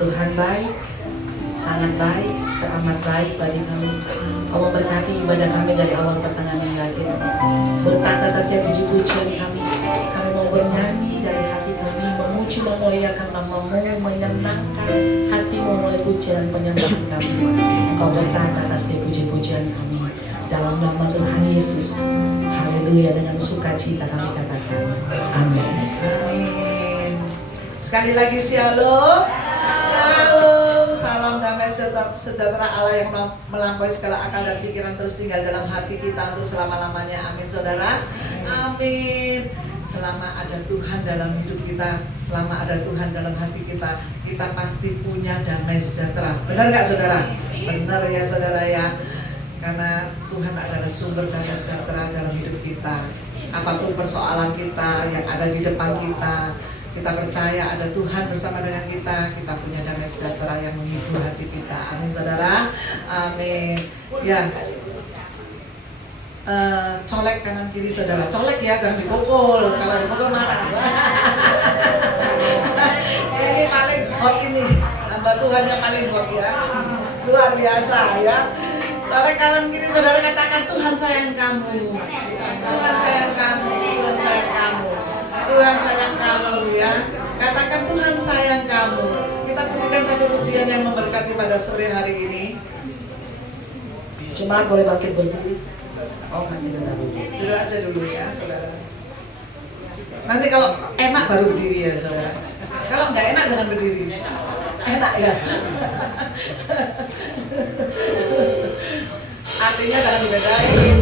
Tuhan baik, sangat baik, teramat baik bagi kami. Kau memberkati ibadah kami dari awal pertengahan hingga akhir. Bertata atas setiap puji-pujian kami. Kami mau bernyanyi dari hati kami, memuji memuliakan nama-Mu, menyenangkan hati-Mu melalui pujian penyembahan kami. Kau bertata atas setiap puji-pujian kami. Dalam nama Tuhan Yesus, haleluya, dengan sukacita kami katakan, amin. Amin. Sekali lagi shalom. Shalom, salam damai sejahtera Allah yang melampaui segala akal dan pikiran terus tinggal dalam hati kita untuk selama-lamanya. Amin saudara. Amin. Selama ada Tuhan dalam hidup kita, selama ada Tuhan dalam hati kita, kita pasti punya damai sejahtera. Benar nggak saudara? Benar ya saudara ya. Karena Tuhan adalah sumber damai sejahtera dalam hidup kita. Apapun persoalan kita yang ada di depan kita, kita percaya ada Tuhan bersama dengan kita. Kita punya damai sejahtera yang menghibur hati kita. Amin saudara. Amin. Ya. Colek kanan kiri saudara. Colek ya, jangan dipukul. Kalau dipukul marah. Ini paling hot ini. Hamba Tuhan yang paling hot ya. Luar biasa ya. Colek kanan kiri saudara, katakan Tuhan sayang kamu. Tuhan sayang kamu. Tuhan sayang kamu. Tuhan sayang kamu ya. Katakan Tuhan sayang kamu. Kita pujikan satu pujian yang memberkati pada sore hari ini. Jemaat boleh bangkit berdiri. Oh, kasih tetap berdiri. Duduk aja dulu ya saudara. Nanti kalau enak baru berdiri ya saudara. Kalau nggak enak jangan berdiri. Enak ya. Artinya jangan dibedain.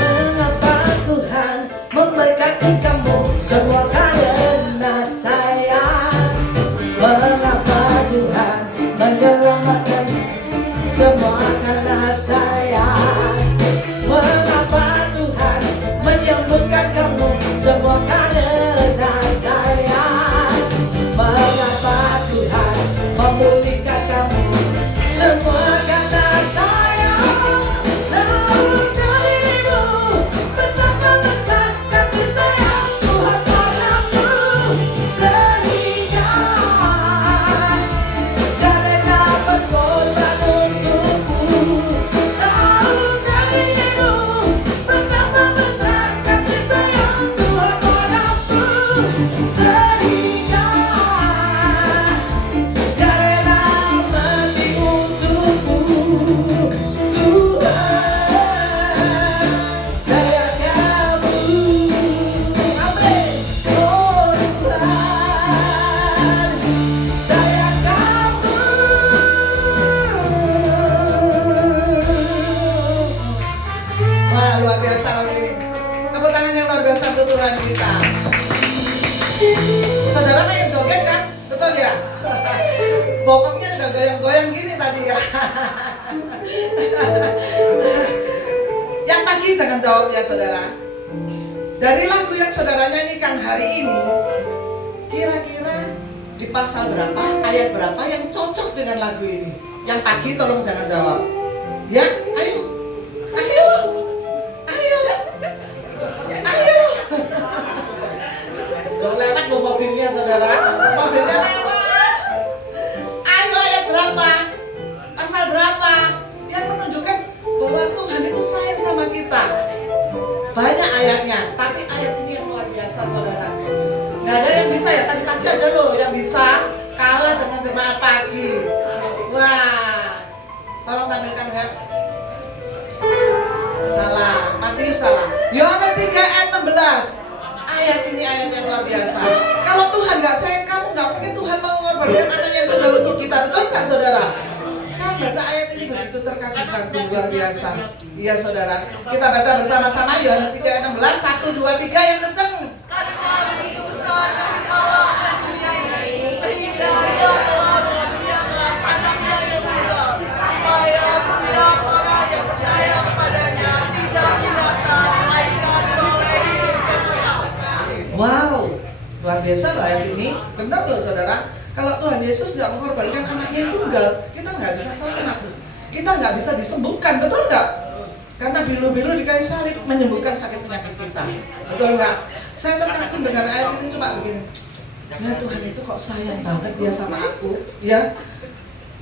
Mengapa Tuhan memberkati kamu semua karena sayang? Mengapa Tuhan menyelamatkan semua karena sayang? Mengapa Tuhan menyembuhkan kamu semua karena sayang? Mengapa Tuhan memulihkan kamu semua karena sayang? Dalam dirimu betapa besar kasih sayang Tuhan padamu, sehingga tiada dapat korban untukmu. Dalam dirimu betapa besar kasih sayang Tuhan padamu, sehingga tiada dapat untukmu. Tuhan sayang kamu, amin. Oh Tuhan sayang kamu. Wah luar biasa kali ini. Tepuk tangan yang luar biasa untuk Tuhan kita. Saudara pengen joget kan? Betul ya? Bokongnya udah goyang-goyang gini tadi ya. Yang pagi jangan jawab ya saudara. Dari lagu yang saudara nyanyikan hari ini, kira-kira di pasal berapa, ayat berapa yang cocok dengan lagu ini? Yang pagi tolong jangan jawab. Ya, ayo. Ayo. Ayo. Ayo. Loh, lewat loh mobilnya saudara. Mobilnya lewat. Ayo ayat berapa? Pasal berapa? Yang menunjukkan bahwa Tuhan itu sayang sama kita. Banyak ayatnya, tapi ayat ini yang luar biasa saudara. Gak ada yang bisa ya, tadi pagi ada loh yang bisa kalah dengan jemaat pagi. Wah, tolong tampilkan ya. Salah, Matius salah. Yohanes 3 ayat 16. Ayat ini ayat yang luar biasa. Kalau Tuhan gak sayang kamu, gak mungkin Tuhan mau mengorbankan anaknya yang tunggal untuk kita. Betul gak saudara? Saya baca ayat ini begitu terkagum-kagum, luar biasa. Iya saudara, kita baca bersama-sama Yohanes 3 ayat 16. 1, 2, 3 yang kenceng. Karena begitu besar kasih Allah dan dunia ini, sehingga Ia telah mengaruniakan anaknya yang tunggal, supaya setiap orang yang percaya kepadanya tidak binasa, melainkan beroleh hidup yang kekal. Wow, luar biasa loh ayat ini. Benar loh saudara. Kalau Tuhan Yesus nggak mengorbankan anaknya yang tunggal, kita nggak bisa selamat, kita nggak bisa disembuhkan, betul nggak? Karena bilu-bilu di kayu salib menyembuhkan sakit penyakit kita, betul nggak? Saya terkagum dengan ayat ini cuma begini, ya Tuhan itu kok sayang banget dia sama aku, ya.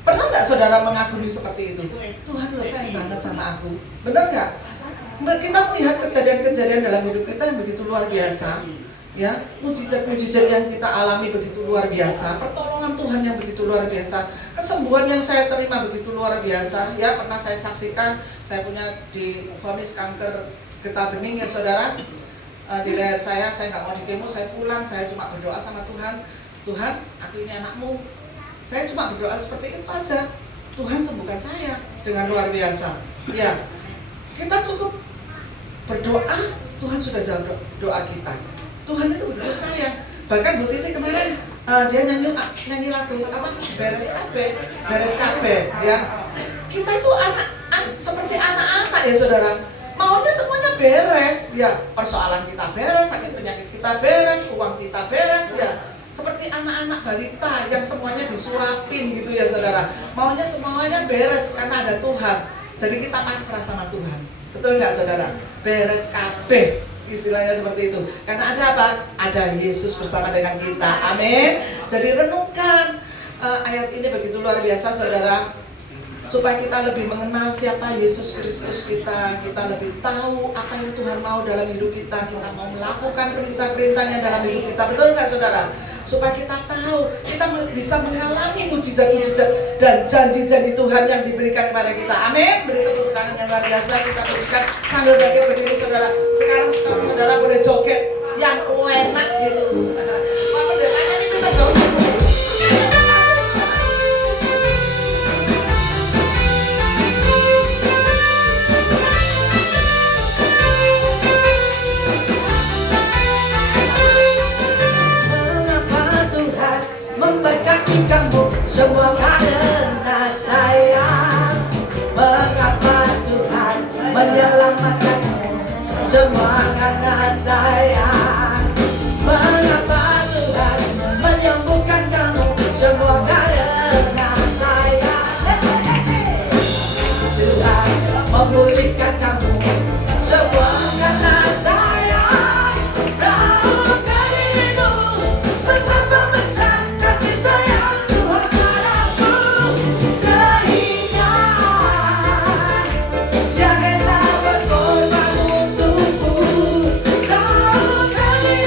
Pernah nggak saudara mengagumi seperti itu? Tuhan lo sayang banget sama aku, benar nggak? Kita melihat kejadian-kejadian dalam hidup kita yang begitu luar biasa, ya, mujizat-mujizat yang kita alami begitu luar biasa, pertolongan Tuhan yang begitu luar biasa, kesembuhan yang saya terima begitu luar biasa, ya. Pernah saya saksikan, saya punya divonis kanker getah bening, ya saudara. Di leher saya nggak mau dikemo, saya pulang, saya cuma berdoa sama Tuhan, Tuhan, aku ini anakmu. Saya cuma berdoa seperti itu aja, Tuhan sembuhkan saya dengan luar biasa. Ya, kita cukup berdoa, Tuhan sudah jawab doa kita. Tuhan itu begitu sayang. Bahkan Bu Titi kemarin dia nyanyi lagu apa? Beres kabeh, ya. Kita itu seperti anak-anak, ya saudara. Maunya semuanya beres, ya. Persoalan kita beres, sakit penyakit kita beres, uang kita beres, ya. Seperti anak-anak balita yang semuanya disuapin gitu, ya saudara. Maunya semuanya beres karena ada Tuhan. Jadi kita pasrah sama Tuhan. Betul nggak saudara? Beres kabeh, istilahnya seperti itu. Karena ada apa? Ada Yesus bersama dengan kita. Amin. Jadi renungkan ayat ini begitu luar biasa saudara, supaya kita lebih mengenal siapa Yesus Kristus kita lebih tahu apa yang Tuhan mau dalam hidup kita mau melakukan perintah-perintahnya dalam hidup kita, betul nggak saudara? Supaya kita tahu, kita bisa mengalami mujizat-mujizat dan janji-janji Tuhan yang diberikan kepada kita. Amin. Beri tepuk tangan yang luar biasa, kita pujikan sambil berdiri saudara. Sekarang saudara boleh joget yang enak gitu. Pak pendetanya ini bisa joget. Memberkati kamu semua karena sayang. Mengapa Tuhan menyelamatkanmu semua karena sayang. Mengapa Tuhan menyembuhkan kamu semua karena sayang. Tuhan memulihkan kamu semua karena sayang. Tahu dirimu betapa besar kasih sayang Tuhan padaku, sehingga janganlah berkorban untukku. Tahu dirimu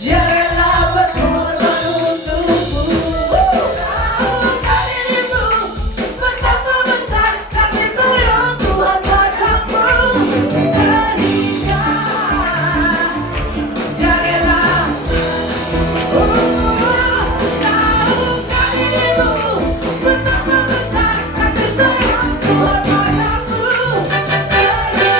Janganlah berkorban untukku. Darimu betapa besar kasih sayang Tuhan padamu, sehingga Janganlah darimu betapa besar kasih sayang Tuhan padamu, sehingga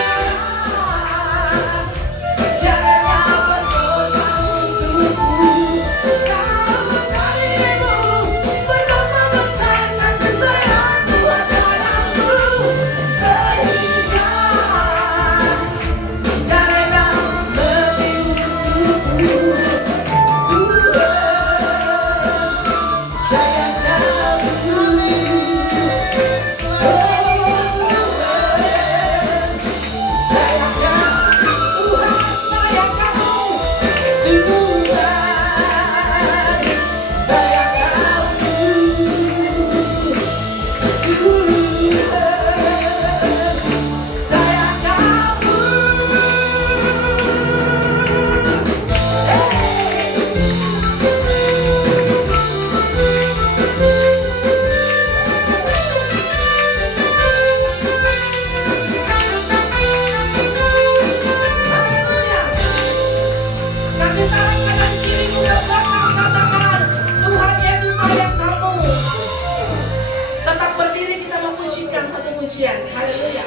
Janganlah berkorban untukku. darimu betapa besar kasih sayang Tuhan padamu, sehingga Janganlah lebih untukku. Tuhan, sayang kamu. Sayang kamu. Tuhan, sayang kamu. Tuhan, sayang kamu. Tuhan, sayang kamu. Haleluya. Kasih sayang kanan kirimu ke belakang, katakan Tuhan Yesus sayang kamu. Tetap berdiri, kita memujikan satu pujian. Haleluya.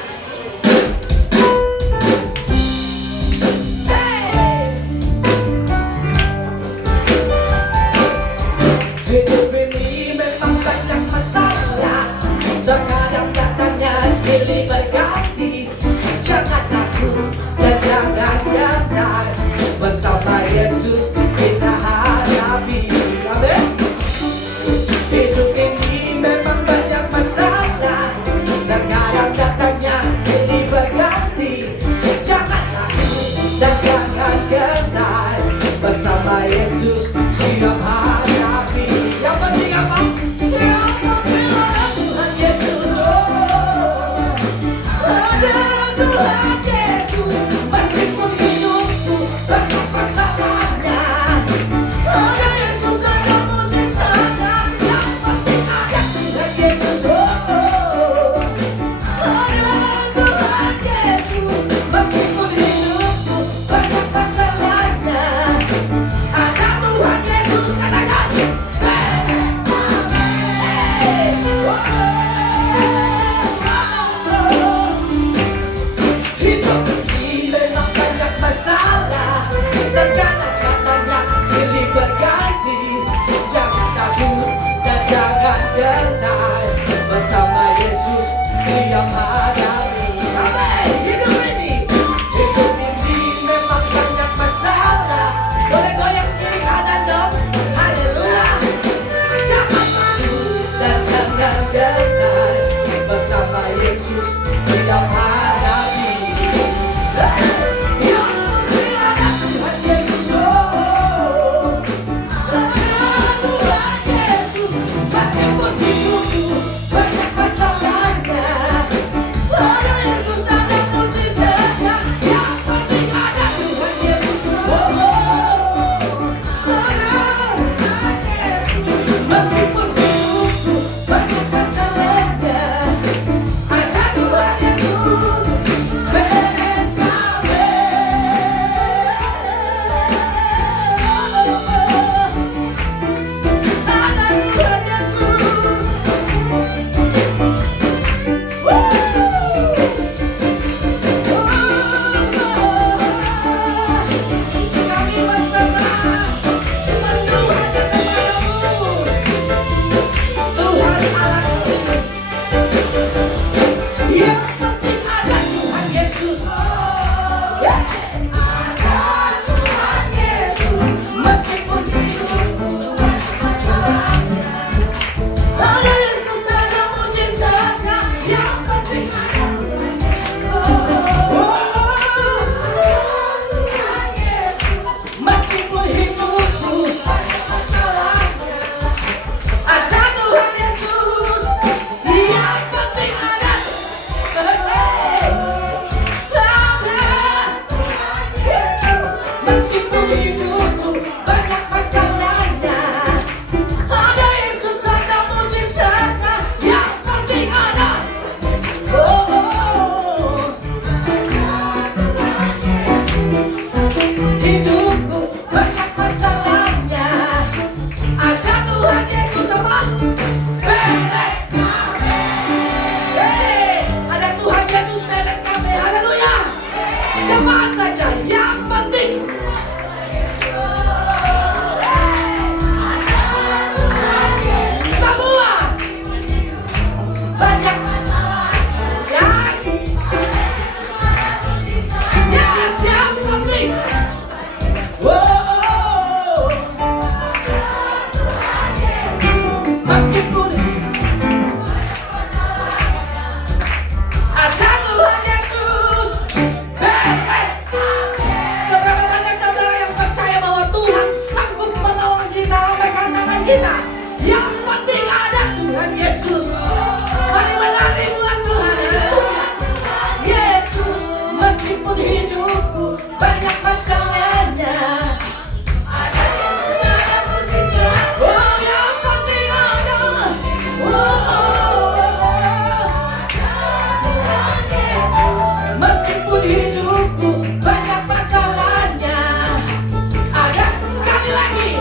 Hey. Hidup ini memang banyak masalah. Jangan katanya silih berganti. Jangan takut dan jangan gentar. Bersama Yesus kita hadapi. Amin. Hidup ini memang banyak masalah. Jangan katanya silih berganti. Jangan takut dan jangan gentar. Bersama Yesus siap hadapi. Yang penting apa? Yang penting ada Tuhan Yesus. Ada Tuhan Yesus. Meskipun hidupku banyak masalahnya, ada Yesus, ada mujizatnya. Yang penting ada Tuhan Yesus. Ada Tuhan Yesus. Meskipun hidupku banyak masalahnya, ada Tuhan Yesus. Katakan, hidup ini memang banyak masalah. Jangan katanya silih berganti. Jangan takut dan jangan gentar. Bersama Yesus siap hadapi. Amin. Hidup ini memang banyak masalah. Boleh goyang kiri kanan dong. Haleluya. Jangan takut dan jangan gentar. Bersama Yesus siap hadapi. Yang penting ada Tuhan Yesus. Ada Tuhan Yesus. Meskipun hidupku banyak masalahnya, ada Yesus, ada mujizatnya. Yang penting ada Tuhan Yesus. Meskipun hidupku banyak masalahnya, ada Tuhan Yesus. kita. Yang penting ada Tuhan Yesus. Mari menari buat Tuhan. Haleluya. Yesus, meskipun hidupku banyak masalahnya, oh yang penting ada. Meskipun hidupku banyak masalahnya, ada sekali lagi.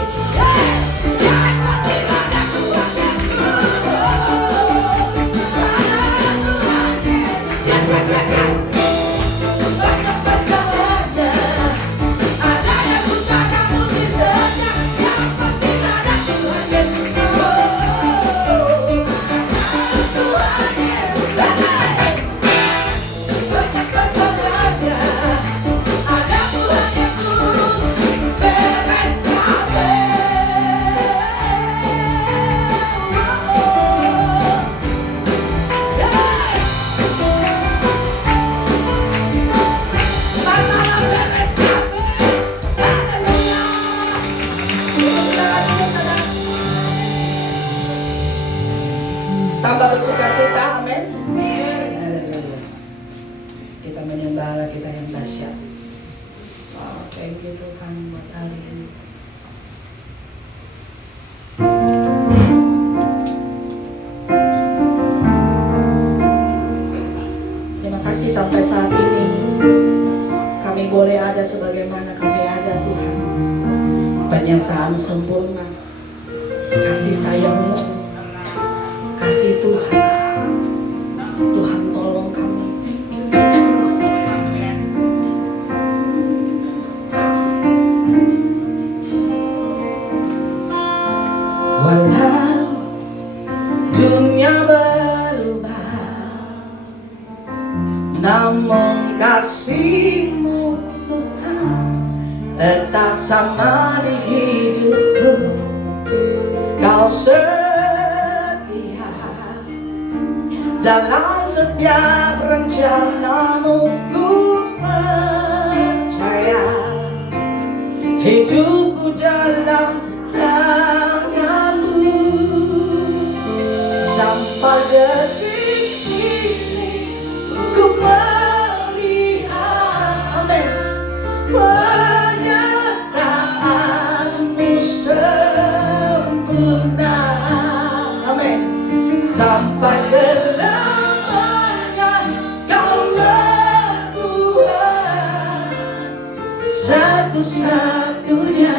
Yang penting ada Tuhan Yesus. Yes, yes, yes, yes. Banyak masalahnya, ada yang susah kamu bisa. Yang penting ada Tuhan Yesus. Tuhan Yesus. Banyak masalahnya, ada Tuhan Yesus. Beres kabeh. Masalah beres kabeh. Haleluya. Silakan duduk, saudara. Tambah bersuka cita, amin. Haleluya. Kita menyembah Allah kita yang dahsyat. Oh, thank you Tuhan buat hari ini. Terima kasih sampai saat ini kami boleh ada sebagaimana kami ada Tuhan. Penyertaan sempurna, kasih sayang-Mu, kasih Tuhan. Tuhan tolong kami. Thank you Yesus. Walau dunia berubah, namun kasih-Mu Tuhan tetap sama di hidupku. Kau setia dalam setiap rencana-Mu, ku percaya hidupku dalam tangan-Mu. Sampai detik ini ku melihat, amin, penyertaan-Mu sempurna, amin. Sampai selamanya Kaulah Tuhan, satu-satunya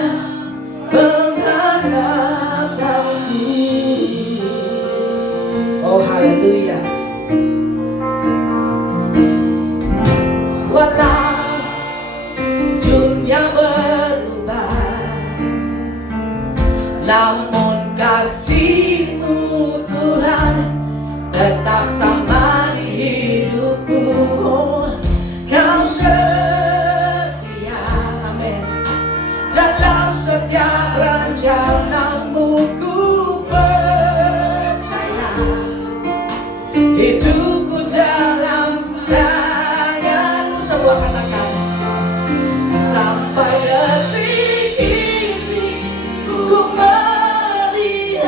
pengharapanku. Oh haleluya. Walau dunia berubah, namun kasih-Mu Tuhan tetap sama di hidupku. Oh, Kau setia, amin, dalam setiap rencana-Mu, ku percaya hidupku dalam tangan-Mu. Semua katakan, sampai detik ini ku melihat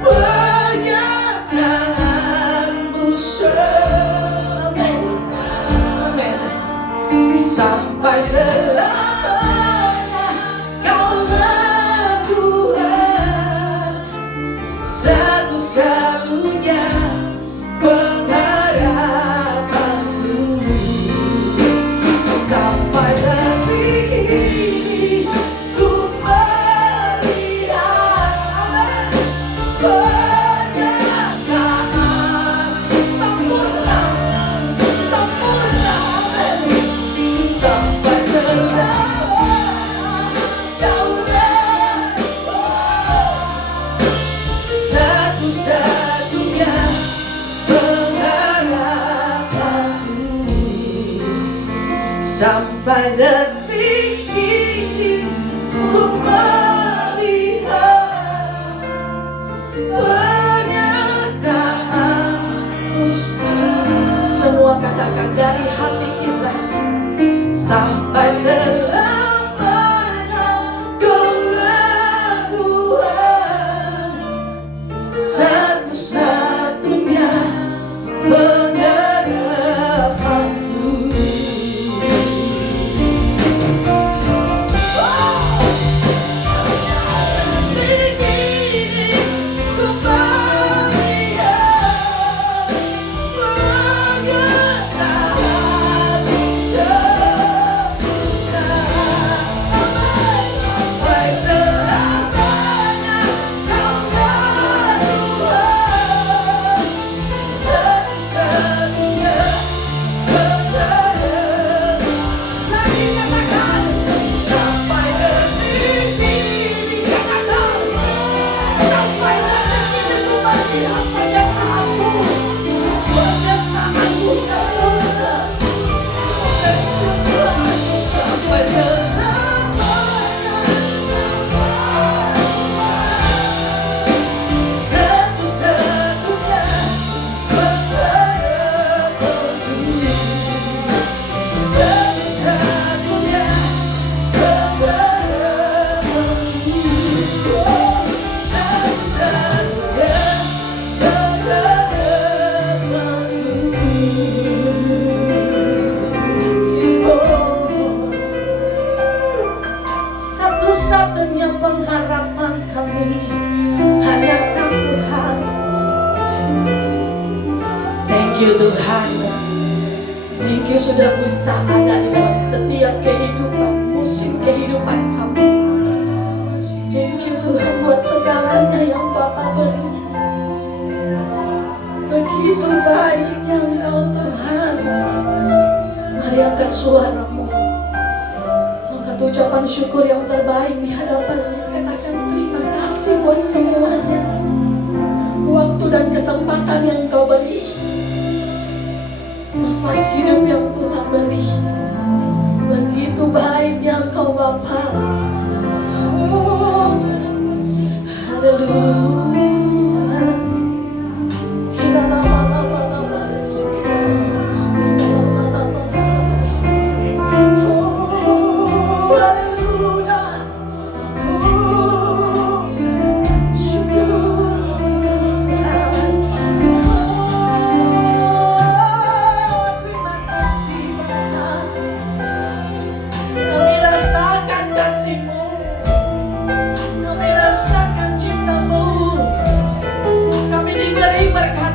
penyertaan-Mu sempurna, amin. Sampai selamanya Kaulah Tuhan, satu-satunya pengharapanku. Sampai detik ini ku melihat, amin, penyertaan sempurna, sempurna, amin. Sampai selamanya Kaulah satu-satunya pengharapanku. Sampai detik ini ku melihat penyertaan-Mu. Semua katakan dari hati kita, sampai selamanya Kaulah satu-satunya pengharapan kami hanya Kau Tuhan. Thank you Tuhan. Thank you sudah bisa ada di dalam setiap kehidupan, musim kehidupan kami. Thank you Tuhan buat segalanya yang Bapa beri. Begitu baiknya Engkau Tuhan. Mari angkat suaramu, angkat ucapan syukur yang terbaik di hadapan. Katakan terima kasih buat semuanya, waktu dan kesempatan yang Kau beri, nafas hidup yang Tuhan beri. Begitu baiknya Engkau Bapa. Oh, haleluya.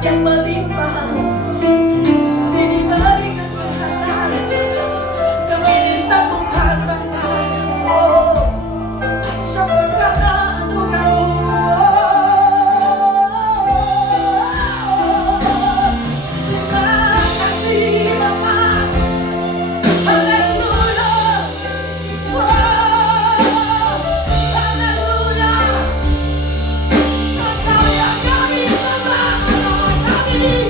Yang melimpah, kami diberi kesehatan, kami disambungkan Bapa. Oh, semua karena anugerah-Mu. Terima kasih Bapa. Haleluya. Haleluya. Engkau yang kami sembah. Kami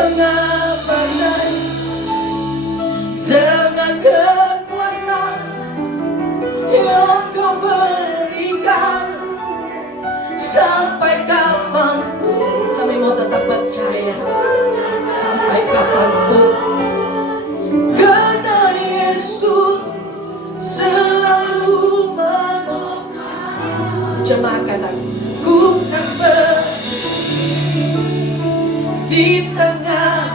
tengah badai, dengan kekuatan yang Kau berikan. Sampai kapanpun kami mau tetap percaya, sampai kapanpun karena Yesus selalu menolong. Jemaatkan aku kan berdiri di tengah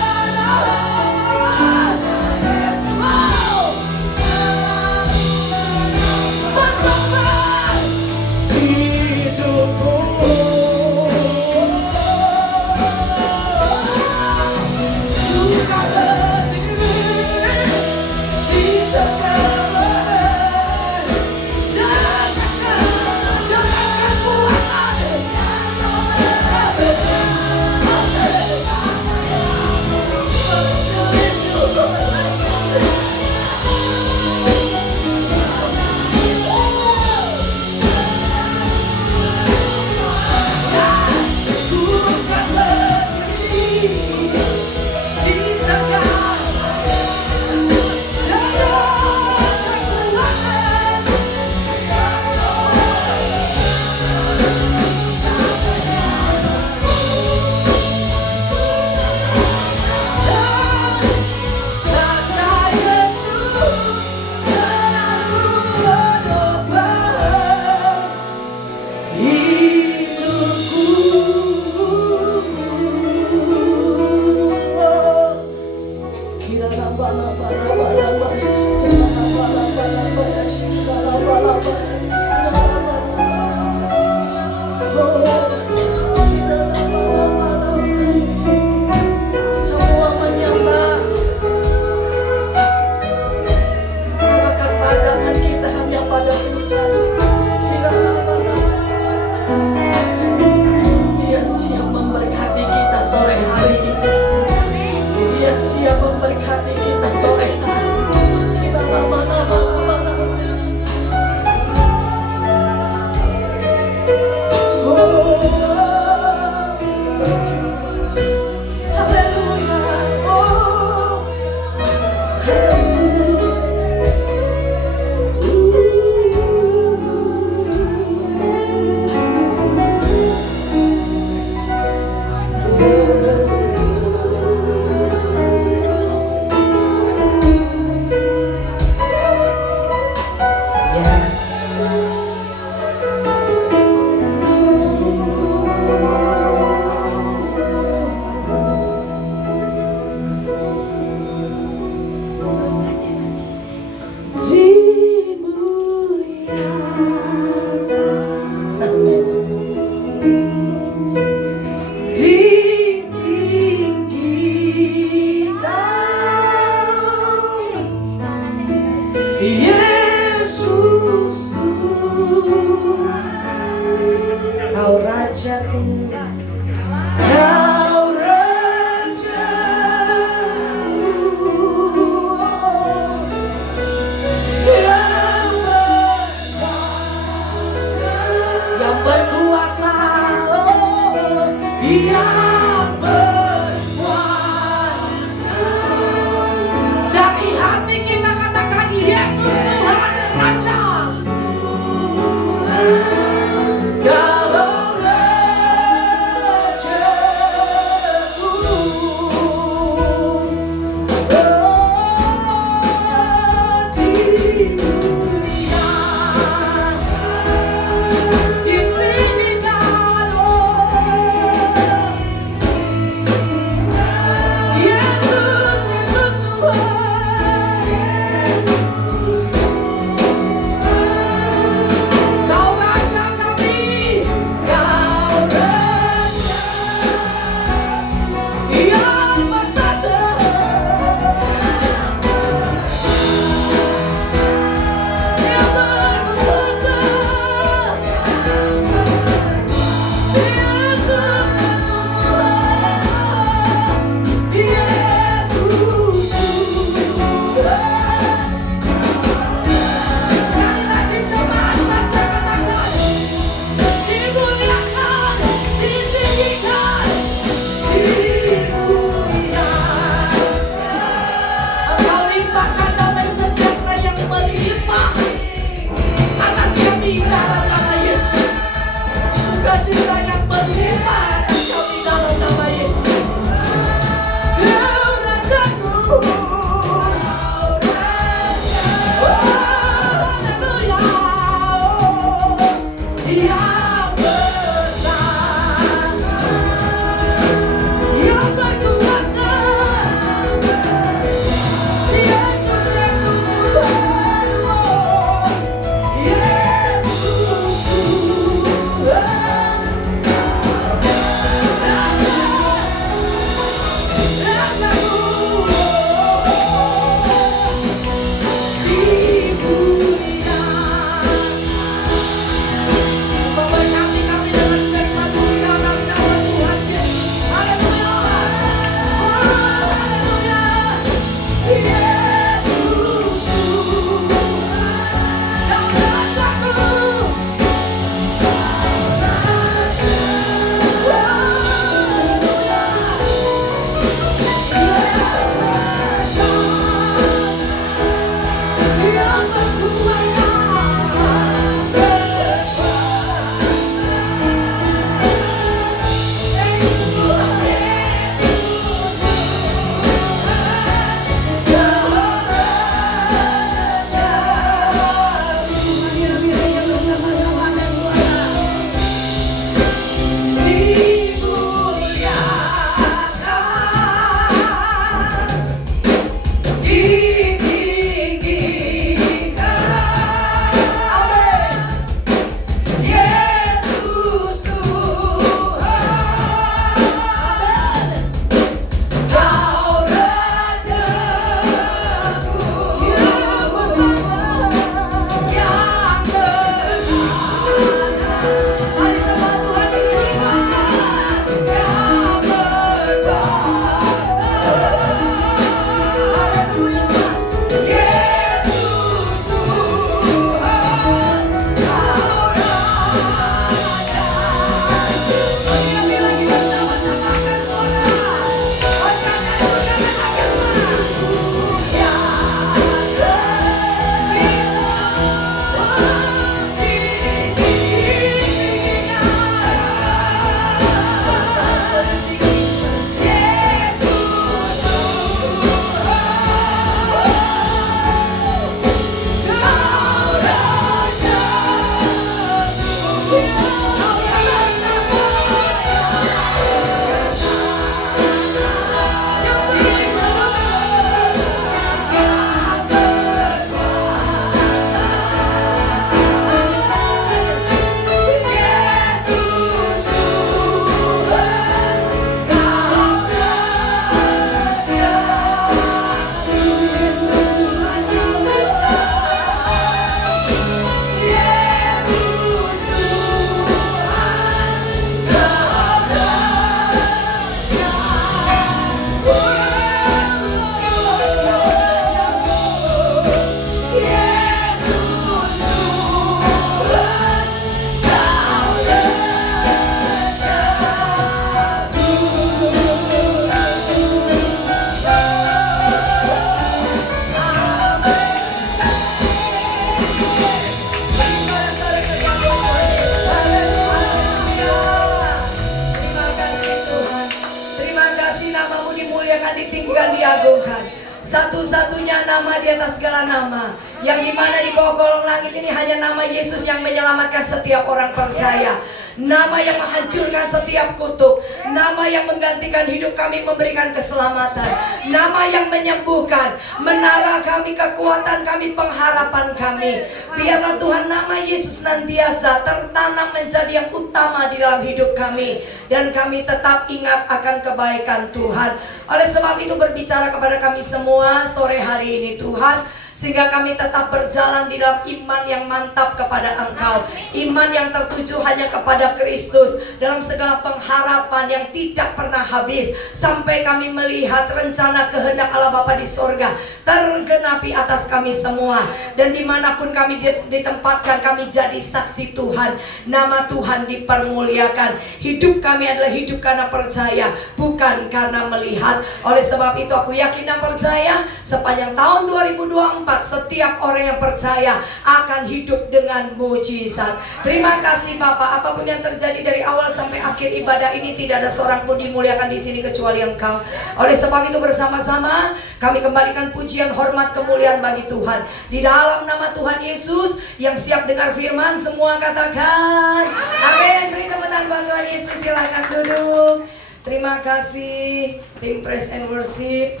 kasih namamu dimuliakan, ditinggikan, diagungkan. Satu-satunya nama di atas segala nama, yang dimana di bawah kolong langit ini hanya nama Yesus yang menyelamatkan setiap orang percaya. Nama yang menghancurkan setiap kutuk, nama yang menggantikan hidup kami, memberikan keselamatan, nama yang menyembuhkan, menara kami, kekuatan kami, pengharapan kami. Biarlah Tuhan nama Yesus senantiasa tertanam menjadi yang utama di dalam hidup kami, dan kami tetap ingat akan kebaikan Tuhan. Oleh sebab itu berbicara kepada kami semua sore hari ini Tuhan, sehingga kami tetap berjalan di dalam iman yang mantap kepada Engkau, iman yang tertuju hanya kepada Kristus, dalam segala pengharapan yang tidak pernah habis, sampai kami melihat rencana kehendak Allah Bapa di sorga tergenapi atas kami semua. Dan dimanapun kami ditempatkan, kami jadi saksi Tuhan, nama Tuhan dipermuliakan. Hidup kami adalah hidup karena percaya, bukan karena melihat. Oleh sebab itu aku yakin dan percaya sepanjang tahun 2024 setiap orang yang percaya akan hidup dengan mujizat. Terima kasih Bapak, apapun yang terjadi dari awal sampai akhir ibadah ini, tidak ada seorang pun dimuliakan di sini kecuali Engkau. Oleh sebab itu bersama-sama kami kembalikan pujian, hormat, kemuliaan bagi Tuhan. Di dalam nama Tuhan Yesus, yang siap dengar firman semua katakan amin. Beri tepuk tangan buat Tuhan Yesus, silakan duduk. Terima kasih tim Praise and Worship.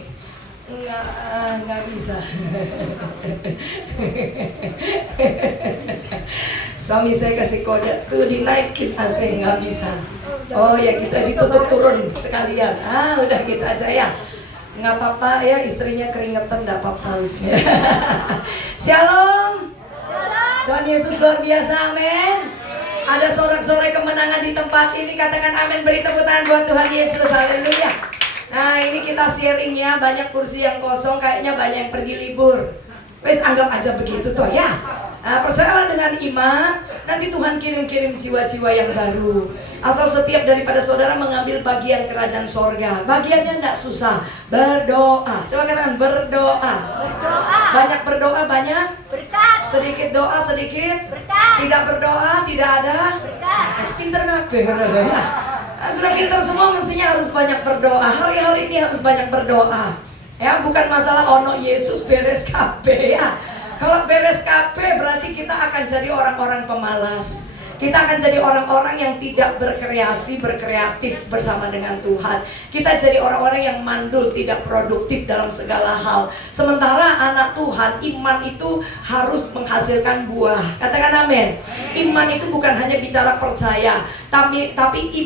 Nggak bisa. Suami saya kasih kode tuh dinaikin AC, nggak bisa. Oh ya kita ditutup turun sekalian. Udah gitu aja ya. Nggak apa-apa ya, istrinya keringetan, nggak apa-apa wis. Shalom. Tuhan Yesus luar biasa, amin. Ada sorak-sorai kemenangan di tempat ini, katakan amin. Beri tepuk tangan buat Tuhan Yesus, haleluya. Nah ini kita sharing ya, banyak kursi yang kosong, kayaknya banyak yang pergi libur. Wes anggap aja begitu toh ya. Nah, percayalah dengan iman, nanti Tuhan kirim-kirim jiwa-jiwa yang baru. Asal setiap daripada saudara mengambil bagian kerajaan sorga. Bagiannya tidak susah, berdoa. Coba katakan berdoa. Berdoa. Banyak berdoa, banyak Berkat. sedikit doa, sedikit Berkat. tidak berdoa, tidak ada Berkat. pinter ngapain ya. Sudah pintar semua, mestinya harus banyak berdoa. Hari-hari ini harus banyak berdoa. Ya, bukan masalah ono Yesus beres KB ya. Kalau beres KB berarti kita akan jadi orang-orang pemalas. Kita akan jadi orang-orang yang tidak berkreasi, berkreatif bersama dengan Tuhan. Kita jadi orang-orang yang mandul, tidak produktif dalam segala hal. Sementara anak Tuhan, iman itu harus menghasilkan buah. Katakan amin. Iman itu bukan hanya bicara percaya, tapi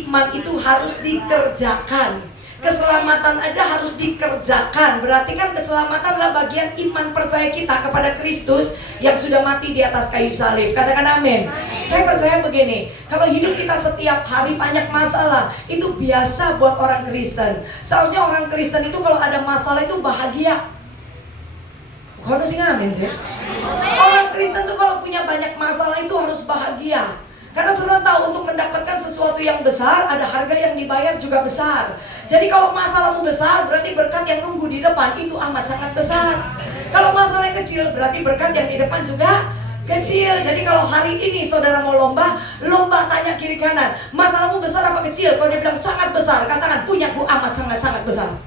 iman itu harus dikerjakan. Keselamatan aja harus dikerjakan. Berarti kan keselamatan adalah bagian iman percaya kita kepada Kristus yang sudah mati di atas kayu salib. Katakan amin. Saya percaya begini, kalau hidup kita setiap hari banyak masalah, itu biasa buat orang Kristen. Seharusnya orang Kristen itu kalau ada masalah itu bahagia. Bukan sih amin sih. Orang Kristen tuh kalau punya banyak masalah itu harus bahagia. Karena saudara tahu, untuk mendapatkan sesuatu yang besar, ada harga yang dibayar juga besar. Jadi kalau masalahmu besar, berarti berkat yang nunggu di depan itu amat sangat besar. Kalau masalah yang kecil, berarti berkat yang di depan juga kecil. Jadi kalau hari ini saudara mau lomba tanya kiri kanan, masalahmu besar apa kecil? Kalau dia bilang sangat besar, katakan punyaku amat sangat-sangat besar.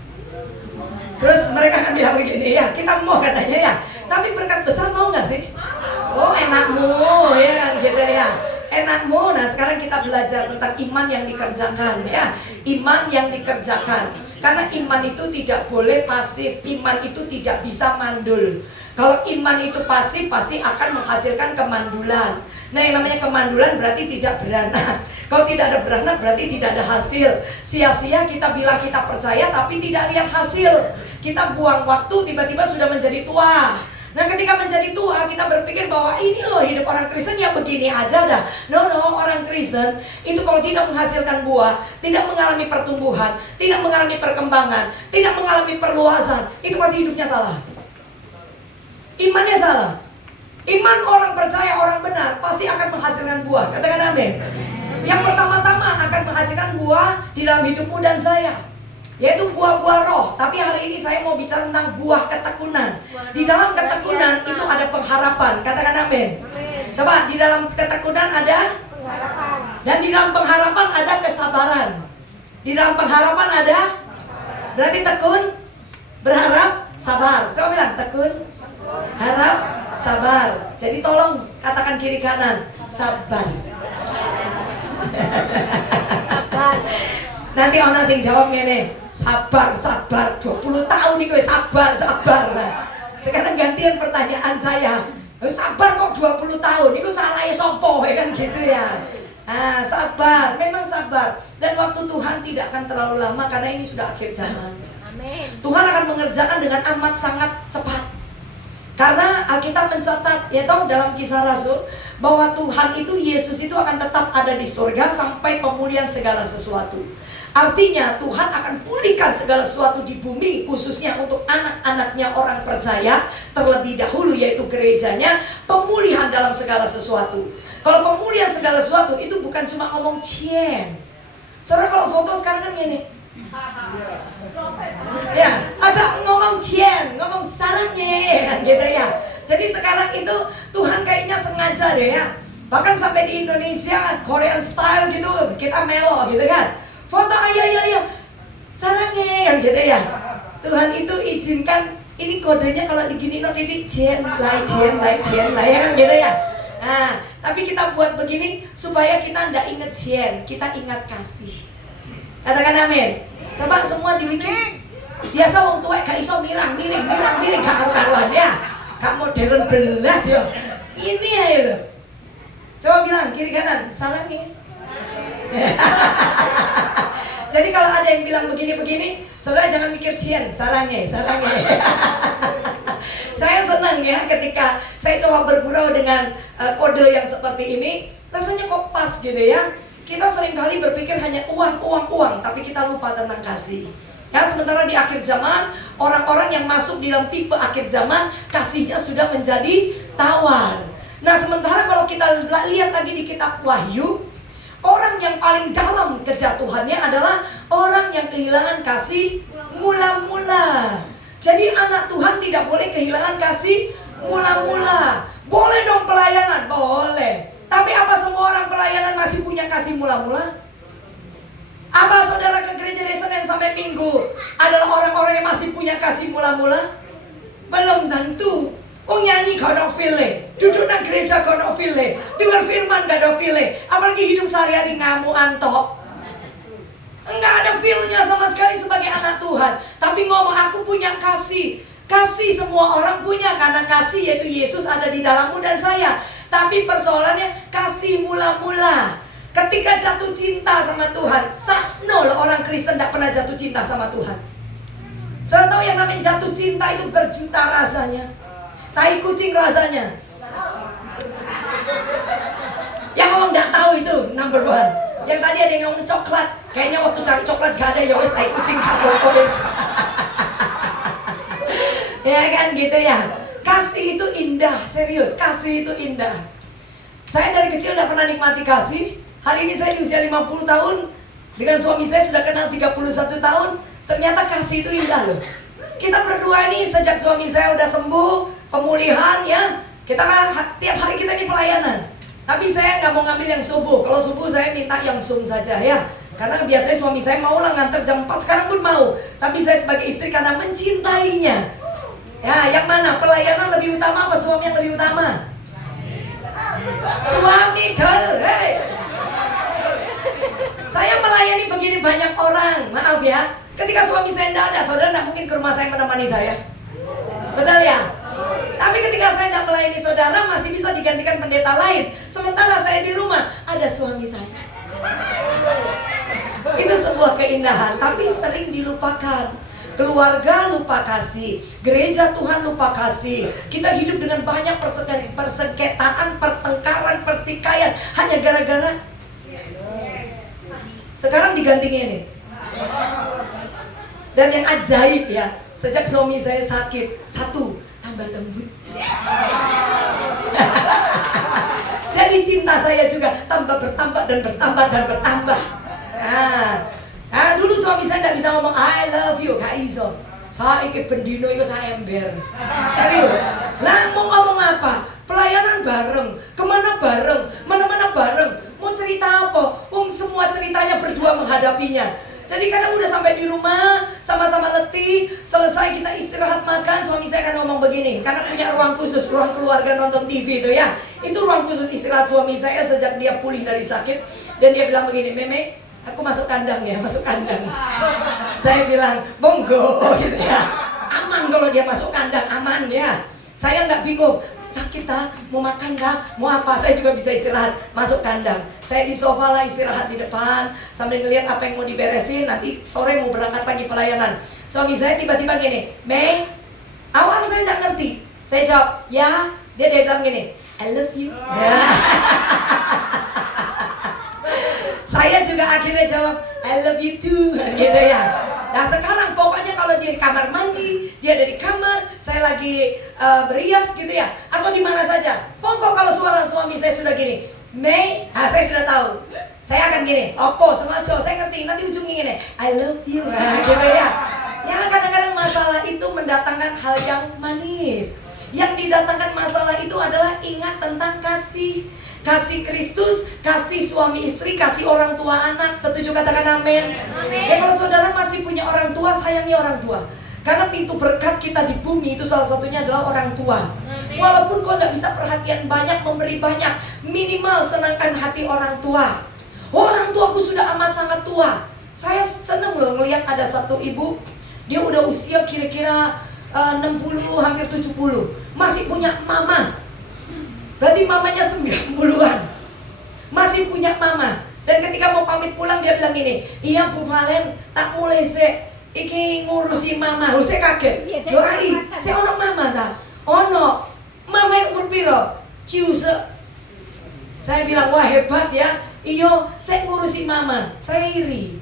Terus mereka akan bilang begini, ya kita mau katanya ya, tapi berkat besar mau gak sih? Oh enakmu ya kan gitu ya, enakmu. Nah sekarang kita belajar tentang iman yang dikerjakan ya, iman yang dikerjakan. Karena iman itu tidak boleh pasif, iman itu tidak bisa mandul. Kalau iman itu pasif pasti akan menghasilkan kemandulan. Nah yang namanya kemandulan berarti tidak beranak. Kalau tidak ada beranak berarti tidak ada hasil. Sia-sia kita bilang kita percaya tapi tidak lihat hasil. Kita buang waktu, tiba-tiba sudah menjadi tua. Nah ketika menjadi tua kita berpikir bahwa ini loh hidup orang Kristen ya begini aja dah. No, orang Kristen itu kalau tidak menghasilkan buah, tidak mengalami pertumbuhan, tidak mengalami perkembangan, tidak mengalami perluasan, itu pasti hidupnya salah. Imannya salah. Iman orang percaya, orang benar pasti akan menghasilkan buah. Katakan amin. Yang pertama-tama akan menghasilkan buah di dalam hidupmu dan saya, yaitu buah-buah roh. Tapi hari ini saya mau bicara tentang buah ketekunan. Di dalam ketekunan itu ada pengharapan. Katakan amin. Coba, di dalam ketekunan ada pengharapan. Dan di dalam pengharapan ada kesabaran. Di dalam pengharapan ada. Berarti tekun, berharap, sabar. Coba bilang tekun, harap, sabar. Jadi tolong katakan kiri kanan, sabar. Nanti orang sing jawab ngene, sabar, sabar, 20 tahun nih gue sabar, sabar. Nah, sekarang gantian pertanyaan saya, sabar kok 20 tahun, itu salahnya sopo ya kan gitu ya. Nah, sabar, memang sabar. Dan waktu Tuhan tidak akan terlalu lama karena ini sudah akhir zaman. Tuhan akan mengerjakan dengan amat sangat cepat. Karena Alkitab mencatat, ya toh dalam Kisah Rasul, bahwa Tuhan itu, Yesus itu akan tetap ada di surga sampai pemulihan segala sesuatu. Artinya Tuhan akan pulihkan segala sesuatu di bumi, khususnya untuk anak-anaknya orang percaya terlebih dahulu, yaitu gerejanya, pemulihan dalam segala sesuatu. Kalau pemulihan segala sesuatu itu bukan cuma ngomong cien. Saudara kalau foto sekarang kan gini, ya, aja ngomong cien, ngomong sarangnya, gitu ya. Jadi sekarang itu Tuhan kayaknya sengaja deh ya. Bahkan sampai di Indonesia, Korean style gitu, kita melo gitu kan. Foto ayo, sarangnya, gitu ya. Tuhan itu izinkan, ini kodenya kalau digini no jadi cien, lai, ya kan gitu ya. Nah, tapi kita buat begini supaya kita ndak inget cien, kita ingat kasih. Katakan amin. Coba semua dibikin. Biasa wong tuwek gak iso miring gak karu-karuan ya. Gak modern belas yo. Ini aja loh. Coba bilang kiri kanan, sarangnya. Jadi kalau ada yang bilang begini-begini, saudara jangan mikir cien, sarangnya. Saya senang ya ketika saya coba bergurau dengan kode yang seperti ini, rasanya kok pas gitu ya. Kita seringkali berpikir hanya uang, tapi kita lupa tentang kasih. Ya, sementara di akhir zaman, orang-orang yang masuk di dalam tipe akhir zaman, kasihnya sudah menjadi tawar. Nah, sementara kalau kita lihat lagi di kitab Wahyu, orang yang paling dalam kejatuhannya adalah orang yang kehilangan kasih mula-mula. Jadi anak Tuhan tidak boleh kehilangan kasih mula-mula. Boleh dong pelayanan, boleh. Tapi apa semua orang pelayanan masih punya kasih mula-mula? Apa saudara ke gereja dari Senin sampai Minggu adalah orang-orang yang masih punya kasih mula-mula? Belum tentu. Oh nyanyi gak ada file, duduk di gereja gak ada file, dengar firman gak ada file, apalagi hidup sehari-hari ngamu antok. Enggak ada feel-nya sama sekali sebagai anak Tuhan. Tapi ngomong aku punya kasih. Kasih semua orang punya, karena kasih yaitu Yesus ada di dalammu dan saya. Tapi persoalannya kasih mula-mula. Ketika jatuh cinta sama Tuhan, nol orang Kristen tidak pernah jatuh cinta sama Tuhan. Saya tahu yang namanya jatuh cinta itu berjuta rasanya. Tai kucing rasanya. Yang ngomong nggak tahu itu number one. Yang tadi ada yang ngomong coklat, kayaknya waktu cari coklat gak ada, ya wes tai kucing kabel. Ya kan gitu ya. Kasih itu indah, serius, kasih itu indah. Saya dari kecil udah pernah nikmati kasih. Hari ini saya di usia 50 tahun, dengan suami saya sudah kenal 31 tahun. Ternyata kasih itu indah loh. Kita berdua nih sejak suami saya udah sembuh, pemulihan ya. Kita kan tiap hari kita di pelayanan. Tapi saya nggak mau ngambil yang subuh. Kalau subuh saya minta yang sum saja ya. Karena biasanya suami saya mau lah nganter jam 4, sekarang pun mau. Tapi saya sebagai istri karena mencintainya. Ya, yang mana? Pelayanan lebih utama apa suami yang lebih utama? Suami girl, hey. Saya melayani begini banyak orang, maaf ya. Ketika suami saya tidak ada, saudara tidak mungkin ke rumah saya menemani saya. Betul ya? Tapi ketika saya tidak melayani saudara, masih bisa digantikan pendeta lain. Sementara saya di rumah, ada suami saya. Itu sebuah keindahan, tapi sering dilupakan. Keluarga lupa kasih, gereja Tuhan lupa kasih. Kita hidup dengan banyak persengketaan, pertengkaran, pertikaian, hanya gara-gara. Sekarang digantinya ini. Dan yang ajaib ya, sejak suami saya sakit, satu, tambah lembut. Jadi cinta saya juga tambah bertambah dan bertambah dan bertambah. Nah, dulu suami saya tidak bisa ngomong I love you, gak iso. Saya iki bendino iku saya ember. Serius. Lah mau ngomong apa? Pelayanan bareng, kemana bareng, mana-mana bareng. Mau cerita apa? Semua ceritanya berdua menghadapinya. Jadi kadang udah sampai di rumah, sama-sama nanti selesai kita istirahat makan, suami saya akan ngomong begini, karena punya ruang khusus, ruang keluarga nonton TV itu ya. Itu ruang khusus istirahat suami saya sejak dia pulih dari sakit. Dan dia bilang begini, Meme, aku masuk kandang ya, masuk kandang. Saya bilang, monggo gitu ya. Aman kalau dia masuk kandang, aman ya. Saya nggak bingung, sakit mau makan mau apa, saya juga bisa istirahat, masuk kandang. Saya di sofa lah istirahat di depan sambil ngeliat apa yang mau diberesin, nanti sore mau berangkat lagi pelayanan. Suami saya tiba-tiba gini, Mei, awal saya nggak ngerti. Saya jawab, ya. Dia bilang gini, I love you. Ya. Saya juga akhirnya jawab, I love you too, gitu ya. Nah sekarang pokoknya kalau dia di kamar mandi, dia ada di kamar, saya lagi berias gitu ya, atau di mana saja. Pokok kalau suara suami saya sudah gini, Mei, saya sudah tahu. Saya akan gini, opo, sengaja, saya ngerti, nanti ujungnya gini, I love you, gitu ya. Ya kadang-kadang masalah itu mendatangkan hal yang manis. Yang didatangkan masalah itu adalah ingat tentang kasih. Kasih Kristus, kasih suami istri, kasih orang tua anak. Setuju katakan amin. Ya kalau saudara masih punya orang tua, sayangi orang tua. Karena pintu berkat kita di bumi itu salah satunya adalah orang tua. Walaupun kau tidak bisa perhatian banyak, memberi banyak, minimal senangkan hati orang tua. Orang tuaku sudah amat sangat tua. Saya senang loh ngelihat ada satu ibu, dia udah usia kira-kira 60 hampir 70, masih punya mama. Berarti mamanya 90-an, masih punya mama. Dan ketika mau pamit pulang dia bilang gini, iya Bu Valen, tak mulai iki ngurusi mama. Saya kaget, loh ai, saya ono mama tak? Ono, mama yang umur piro? Ciuse. Saya bilang, wah hebat ya. Iyo, saya ngurusi mama, saya iri.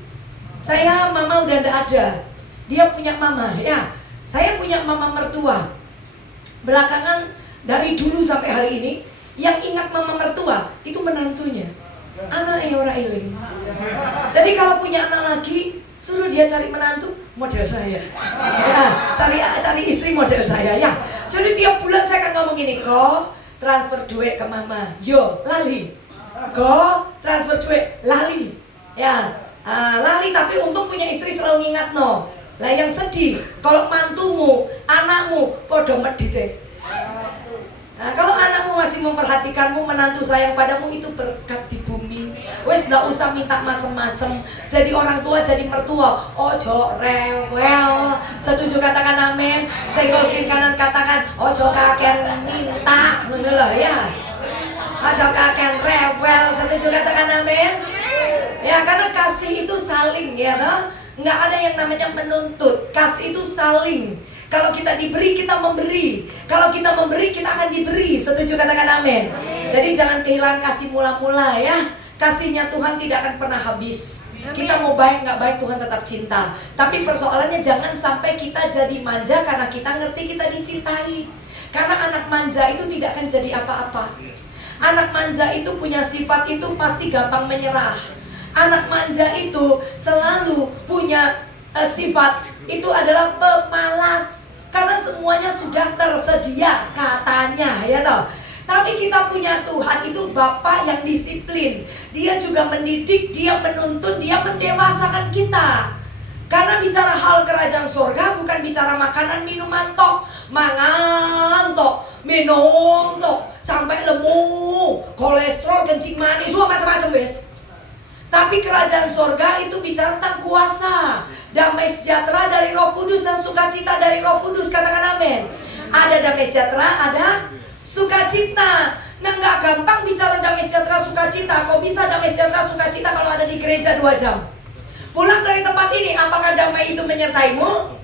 Saya mama udah ndak ada, dia punya mama ya. Saya punya mama mertua. Belakangan dari dulu sampai hari ini, yang ingat mama mertua itu menantunya. Anak ora eling. Jadi kalau punya anak lagi, suruh dia cari menantu model saya. Ya, cari istri model saya ya. Jadi tiap bulan saya akan ngomong gini, kok transfer duit ke mama. Yo, lali. Kok transfer duit, lali. Ya, lali tapi untung punya istri selalu ngingat no. Lah yang sedih, kalau mantumu, anakmu, podo medite. Nah, kalau anakmu masih memperhatikanmu, menantu sayang padamu, itu berkat di bumi. Wes nggak usah minta macem-macem. Jadi orang tua, jadi mertua. Ojo rewel. Setuju katakan amin. Senggol kiri kanan katakan ojo kaken minta. Ngono lho ya. Ojo kaken rewel. Setuju katakan amin. Ya karena kasih itu saling ya no? Nggak ada yang namanya menuntut. Kasih itu saling. Kalau kita diberi, kita memberi. Kalau kita memberi, kita akan diberi. Setuju katakan amin. Jadi jangan kehilangan kasih mula-mula ya. Kasihnya Tuhan tidak akan pernah habis. Kita mau baik nggak baik, Tuhan tetap cinta. Tapi persoalannya jangan sampai kita jadi manja karena kita ngerti kita dicintai. Karena anak manja itu tidak akan jadi apa-apa. Anak manja itu punya sifat itu pasti gampang menyerah. Anak manja itu selalu punya sifat itu adalah pemalas. Karena semuanya sudah tersedia katanya ya toh. Tapi kita punya Tuhan itu Bapa yang disiplin. Dia juga mendidik, dia menuntun, dia mendewasakan kita. Karena bicara hal kerajaan surga bukan bicara makanan minuman tok. Mangan tok, minum tok, sampai lemu, kolesterol, kencing manis, semua macam-macam wes. Tapi kerajaan sorga itu bicara tentang kuasa, damai sejahtera dari Roh Kudus dan sukacita dari Roh Kudus. Katakan amin. Ada damai sejahtera, ada sukacita. Nah nggak gampang bicara damai sejahtera sukacita. Kok bisa damai sejahtera sukacita kalau ada di gereja 2 jam? Pulang dari tempat ini, apakah damai itu menyertaimu?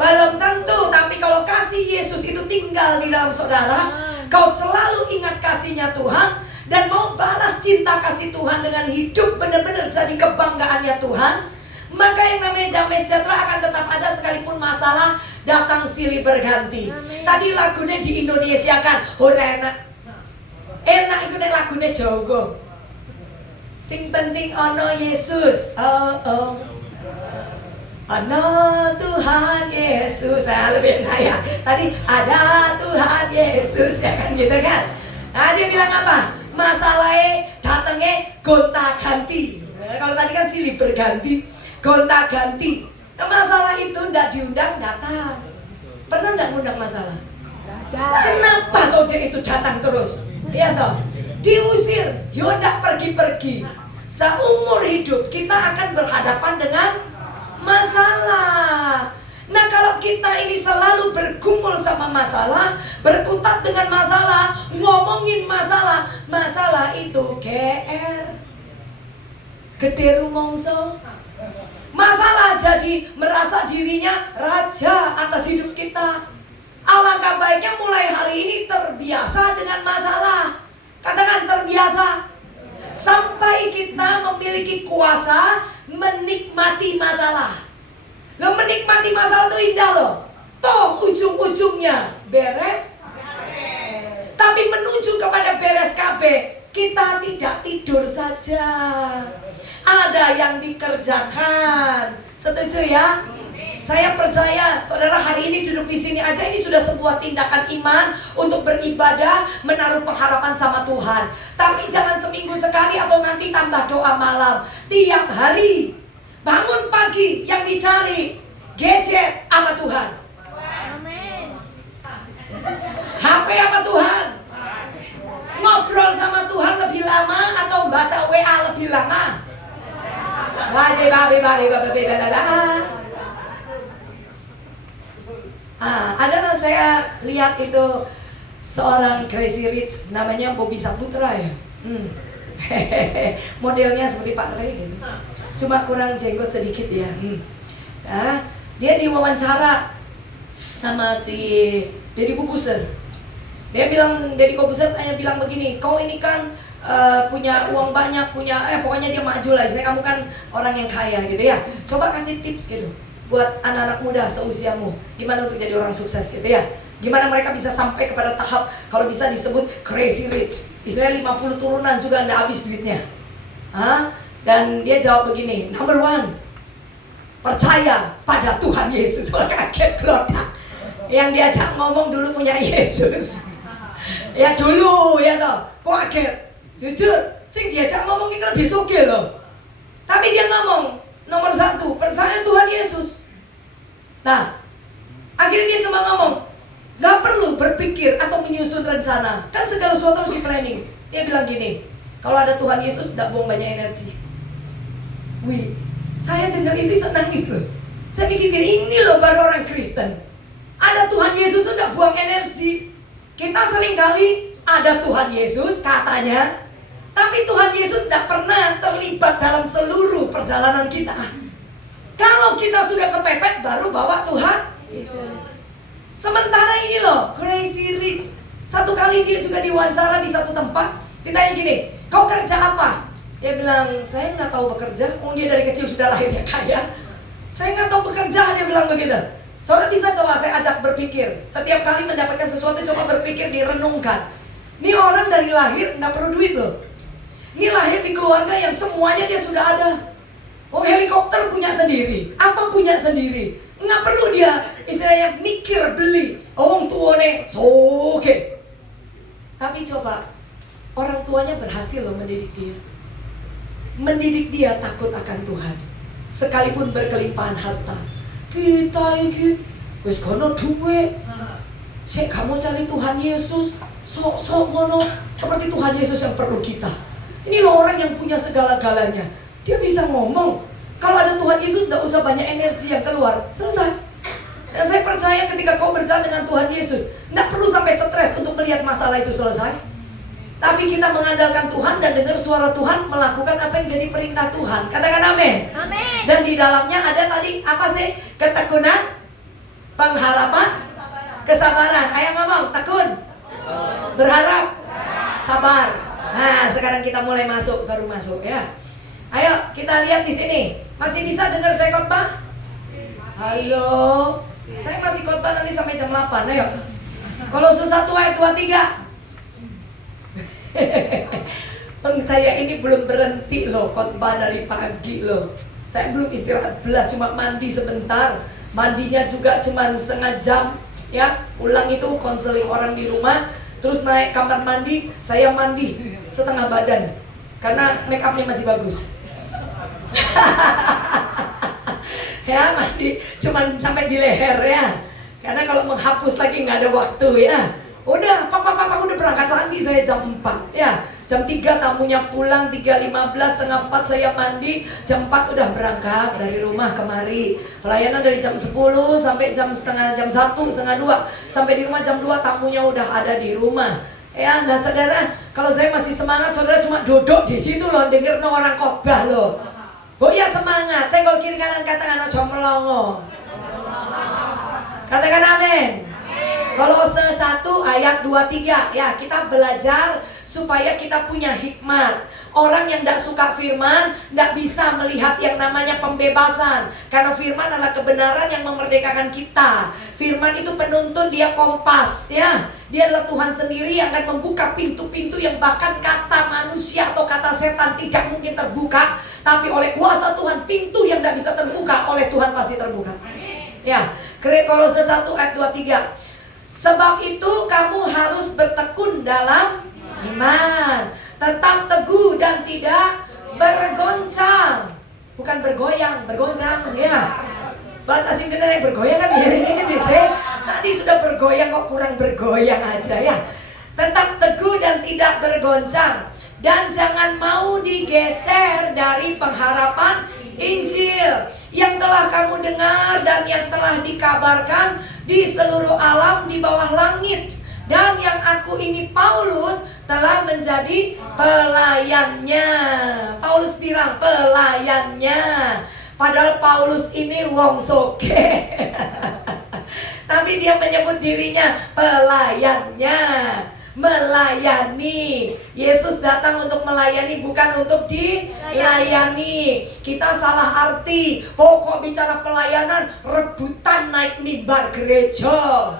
Belum tentu. Tapi kalau kasih Yesus itu tinggal di dalam saudara, kau selalu ingat kasihnya Tuhan dan mau balas cinta kasih Tuhan dengan hidup benar-benar jadi kebanggaannya Tuhan, maka yang namanya damai sejahtera akan tetap ada sekalipun masalah datang silih berganti. Tadi lagunya di Indonesia kan, ora enak itu nek lagunya Jawa. Sing penting ono Yesus, oh. Ono Tuhan Yesus, saya lebih enak ya. Tadi ada Tuhan Yesus ya kan gitu kan. Nah dia bilang apa? Masalahnya datangnya gonta ganti. Nah, kalau tadi kan silih berganti, gonta ganti. Nah, masalah itu ndak diundang datang. Pernah ndak ngundang masalah? Kenapa toh dia itu datang terus? Iya toh? Diusir, yo ndak pergi-pergi. Seumur hidup kita akan berhadapan dengan masalah. Nah, kalau kita ini selalu bergumul sama masalah, berkutat dengan masalah, ngomongin masalah, masalah itu GR, gede rumongso. Masalah jadi merasa dirinya raja atas hidup kita. Alangkah baiknya mulai hari ini terbiasa dengan masalah. Katakan terbiasa. Sampai kita memiliki kuasa menikmati masalah. Lo menikmati masalah itu indah loh. Toh ujung-ujungnya beres. Tapi menuju kepada beres KB, kita tidak tidur saja. Ada yang dikerjakan. Setuju ya? Saya percaya saudara hari ini duduk di sini aja, ini sudah sebuah tindakan iman untuk beribadah, menaruh pengharapan sama Tuhan. Tapi jangan seminggu sekali atau nanti tambah doa malam. Tiap hari bangun pagi yang dicari gadget apa Tuhan? HP apa Tuhan? Ngobrol sama Tuhan lebih lama atau baca WA lebih lama? Ada saya lihat itu seorang Crazy Rich namanya Bobby Saputra ya. Modelnya seperti Pak Ray gitu. Cuma kurang jenggot sedikit ya. Nah, dia diwawancara sama si Deddy Corbuzier. Dia bilang, Deddy Corbuzier bilang begini, kau ini kan punya uang banyak, pokoknya dia maju lah. Istilahnya kamu kan orang yang kaya gitu ya. Coba kasih tips gitu buat anak-anak muda seusiamu, gimana untuk jadi orang sukses gitu ya. Gimana mereka bisa sampai kepada tahap kalau bisa disebut crazy rich. Istilahnya 50 turunan juga anda habis duitnya. Dan dia jawab begini, number one, percaya pada Tuhan Yesus. Kaget kelodak. Yang diajak ngomong dulu punya Yesus. Ya dulu ya toh, kok kaget. Jujur, sing diajak ngomong ini lebih soge loh. Tapi dia ngomong, nomor satu, percaya Tuhan Yesus. Nah, akhirnya dia cuma ngomong, gak perlu berpikir atau menyusun rencana. Kan segala sesuatu harus di planning. Dia bilang gini, kalau ada Tuhan Yesus, gak buang banyak energi. Wih, saya dengar itu nangis loh. Saya pikir ini loh baru orang Kristen. Ada Tuhan Yesus gak buang energi. Kita seringkali ada Tuhan Yesus katanya, tapi Tuhan Yesus tidak pernah terlibat dalam seluruh perjalanan kita. Kalau kita sudah kepepet baru bawa Tuhan. Sementara ini loh, Crazy Rich. Satu kali dia juga diwawancara di satu tempat. Ditanya gini, kau kerja apa? Dia bilang, saya nggak tahu bekerja. Dia dari kecil sudah lahirnya kaya. Saya nggak tahu bekerja, dia bilang begitu. Saudara bisa coba saya ajak berpikir. Setiap kali mendapatkan sesuatu coba berpikir, direnungkan. Ini orang dari lahir nggak perlu duit loh. Ini lahir di keluarga yang semuanya dia sudah ada. Oh, helikopter punya sendiri, apa punya sendiri. Nggak perlu dia istilahnya mikir beli. Oh, tuane soke. Tapi coba orang tuanya berhasil loh mendidik dia. Mendidik dia takut akan Tuhan. Sekalipun berkelimpahan harta. Kita ini wis kono duwe. Sik kamu cari Tuhan Yesus, sok-sok ngono seperti Tuhan Yesus yang perlu kita. Ini loh orang yang punya segala-galanya. Dia bisa ngomong. Kalau ada Tuhan Yesus tidak usah banyak energi yang keluar. Selesai. Dan saya percaya ketika kau berjalan dengan Tuhan Yesus, tidak perlu sampai stres untuk melihat masalah itu selesai. Tapi kita mengandalkan Tuhan dan dengar suara Tuhan, melakukan apa yang jadi perintah Tuhan. Katakan amin. Amin. Dan di dalamnya ada tadi apa sih? Ketekunan, pengharapan, kesabaran. Ayo ngomong, tekun, berharap, sabar. Nah, sekarang kita mulai masuk, baru masuk ya. Ayo kita lihat di sini. Masih bisa dengar saya khotbah? Halo. Saya masih khotbah nanti sampai jam 8. Ayo. Kolose 1 ayat 23. Saya ini belum berhenti loh khotbah dari pagi loh. Saya belum istirahat belas, cuma mandi sebentar. Mandinya juga cuma setengah jam ya. Pulang itu konseling orang di rumah. Terus naik kamar mandi, saya mandi setengah badan karena make upnya masih bagus. ya, mandi cuman sampai di leher ya. Karena kalau menghapus lagi nggak ada waktu ya. Udah, papa udah berangkat lagi saya jam 4 ya. Jam 3 tamunya pulang, 3.15, setengah 4 saya mandi, jam 4 udah berangkat dari rumah kemari. Pelayanan dari jam 10 sampai jam 1, setengah 2. Sampai di rumah jam 2 tamunya udah ada di rumah. Ya, nah saudara, kalau saya masih semangat, saudara cuma duduk di situ loh, denger orang khotbah loh. Oh iya semangat, senggol kiri kanan katakan aja melongo. Katakan amin. Kolose 1 ayat 2-3 ya, kita belajar supaya kita punya hikmat. Orang yang tidak suka firman tidak bisa melihat yang namanya pembebasan, karena firman adalah kebenaran yang memerdekakan kita. Firman itu penuntun, dia kompas ya. Dia adalah Tuhan sendiri yang akan membuka pintu-pintu yang bahkan kata manusia atau kata setan tidak mungkin terbuka. Tapi oleh kuasa Tuhan, pintu yang tidak bisa terbuka oleh Tuhan pasti terbuka. Ya, Kolose 1 ayat 2-3. Sebab itu kamu harus bertekun dalam iman, tetap teguh dan tidak bergoncang. Bukan bergoyang, bergoncang ya. Bahasa asing kena yang bergoyang kan ini sih. Tadi sudah bergoyang kok kurang bergoyang aja ya. Tetap teguh dan tidak bergoncang, dan jangan mau digeser dari pengharapan Injil yang telah kamu dengar dan yang telah dikabarkan di seluruh alam di bawah langit, dan yang aku ini Paulus telah menjadi pelayannya. Paulus bilang pelayannya, padahal Paulus ini wong soge. Tapi dia menyebut dirinya pelayannya, melayani. Yesus datang untuk melayani, bukan untuk dilayani. Kita salah arti. Pokok bicara pelayanan, rebutan naik mimbar gereja.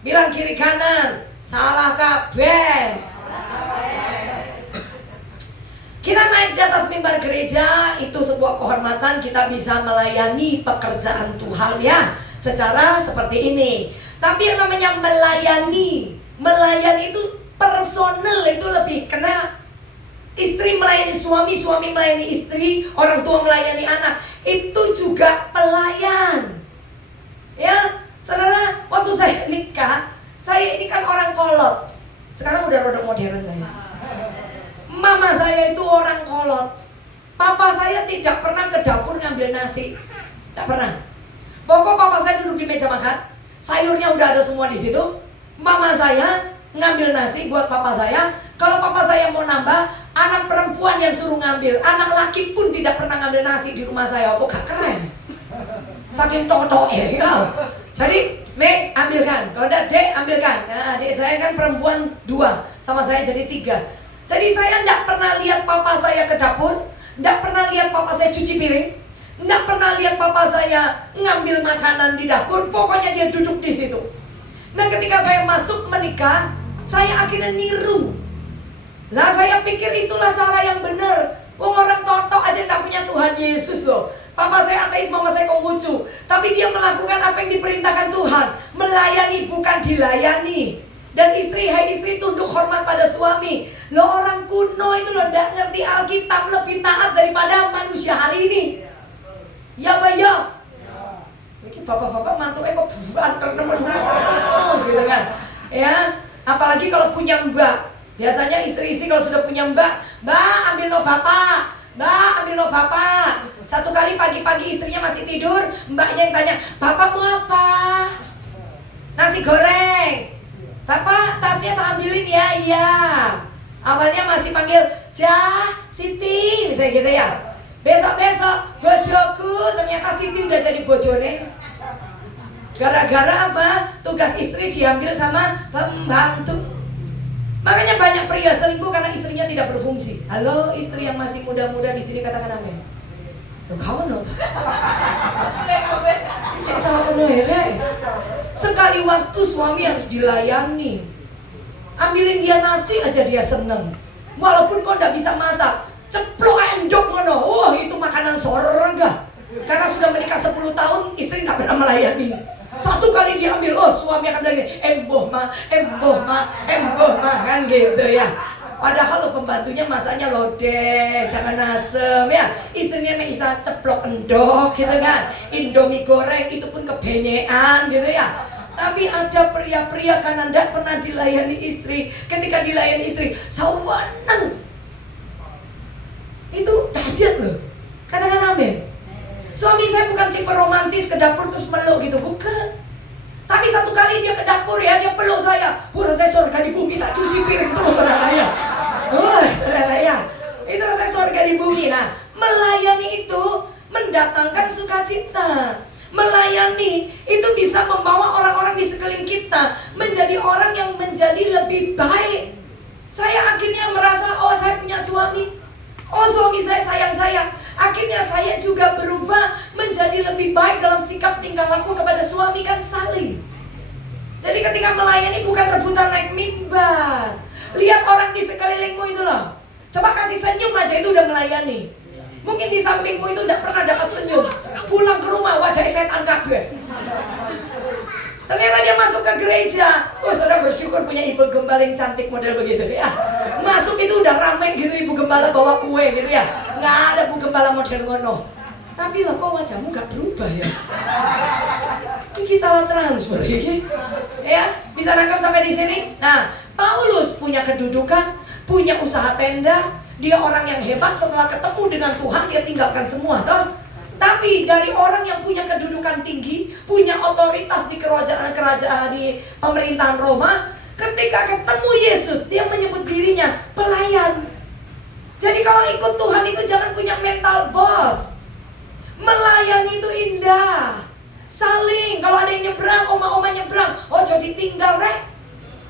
Bilang kiri kanan, salah kabeh. Kita naik di atas mimbar gereja, itu sebuah kehormatan. Kita bisa melayani pekerjaan Tuhan ya, secara seperti ini. Tapi yang namanya melayani itu personal, itu lebih kena. Istri melayani suami, suami melayani istri, orang tua melayani anak, itu juga pelayan. Ya, saudara, waktu saya nikah, saya ini kan orang kolot. Sekarang udah rada modern saya. Mama saya itu orang kolot. Papa saya tidak pernah ke dapur ngambil nasi, tidak pernah. Pokok papa saya duduk di meja makan, sayurnya udah ada semua di situ. Mama saya ngambil nasi buat papa saya. Kalau papa saya mau nambah, anak perempuan yang suruh ngambil. Anak laki pun tidak pernah ngambil nasi di rumah saya. Apa gak keren? Saking toto ya. Jadi, Me, ambilkan. Kalau ada Dek, ambilkan. Nah, adik saya kan perempuan 2, sama saya jadi 3. Jadi saya tidak pernah lihat papa saya ke dapur, tidak pernah lihat papa saya cuci piring, tidak pernah lihat papa saya ngambil makanan di dapur. Pokoknya dia duduk di situ. Nah, ketika saya masuk menikah, saya akhirnya niru. Nah, saya pikir itulah cara yang benar. Orang totok aja tidak punya Tuhan Yesus loh. Papa saya ateis, mama saya Konghucu. Tapi dia melakukan apa yang diperintahkan Tuhan. Melayani bukan dilayani. Dan istri, hai istri, tunduk hormat pada suami. Lo orang kuno itu lo tidak ngerti Alkitab, lebih taat daripada manusia hari ini. Ya ya. Ini bapak-bapak mantunya kok banter temen gitu kan. Ya, apalagi kalau punya mbak. Biasanya istri-istri kalau sudah punya mbak, ambil no bapak, ambil no bapak. Satu kali pagi-pagi istrinya masih tidur, mbaknya yang tanya, bapak mau apa? Nasi goreng. Bapak, tasnya tak ambilin ya? Iya. Awalnya masih panggil Jah, Siti, misalnya gitu ya. Besok-besok bojoku, ternyata Siti udah jadi bojone. Gara-gara apa? Tugas istri diambil sama pembantu. Makanya banyak pria selingkuh karena istrinya tidak berfungsi. Halo istri yang masih muda-muda di sini, katakan amin. Loh kawan loh. Cek sama penuh ya. Sekali waktu suami harus dilayani. Ambilin dia nasi aja dia seneng. Walaupun kau tidak bisa masak, ceplok endok ngono. Wah, itu makanan surga. Karena sudah menikah 10 tahun, istri tidak pernah melayani. Satu kali diambil, oh suami akan bilang, emboh ma, kan gitu ya. Padahal lo pembantunya masaknya lodeh, jangan asem ya. Istrinya bisa ceplok endok gitu kan. Indomie goreng itu pun kebenyekan gitu ya. Tapi ada pria-pria kan anda pernah dilayani istri. Ketika dilayani istri, sawanang. Itu dahsyat loh. Katakan amin. Suami saya bukan tipe romantis ke dapur terus meluk gitu, bukan. Tapi satu kali dia ke dapur ya, dia peluk saya. Rasanya surga di bumi, tak cuci piring terus saudara ya. Saudara ya, itu rasanya surga di bumi. Nah, melayani itu mendatangkan sukacita. Melayani itu bisa membawa orang-orang di sekeliling kita menjadi orang yang menjadi lebih baik. Saya akhirnya merasa, oh saya punya suami, oh suami saya sayang saya. Akhirnya saya juga berubah menjadi lebih baik dalam sikap tingkah laku kepada suami, kan saling. Jadi ketika melayani bukan rebutan naik mimbar. Lihat orang di sekelilingmu itu loh. Coba kasih senyum aja itu udah melayani. Mungkin di sampingmu itu udah pernah dapat senyum. Pulang ke rumah wajah setan kabeh. Ternyata dia masuk ke gereja. Oh saudara bersyukur punya ibu gembala yang cantik model begitu ya. Masuk itu udah rame gitu, ibu gembala bawa kue gitu ya. Nggak ada bu gembala model ngono. Tapi loh kok wajahmu nggak berubah ya? Ini salah transfer ini. Ya, bisa nangkap sampai di sini? Nah, Paulus punya kedudukan, punya usaha tenda. Dia orang yang hebat, setelah ketemu dengan Tuhan dia tinggalkan semua toh. Tapi dari orang yang punya kedudukan tinggi, punya otoritas di kerajaan di pemerintahan Roma, ketika ketemu Yesus, dia menyebut dirinya pelayan. Jadi kalau ikut Tuhan itu jangan punya mental bos. Melayani itu indah. Saling, kalau ada yang nyebrang, oma-oma nyebrang, oh jadi tinggal rek.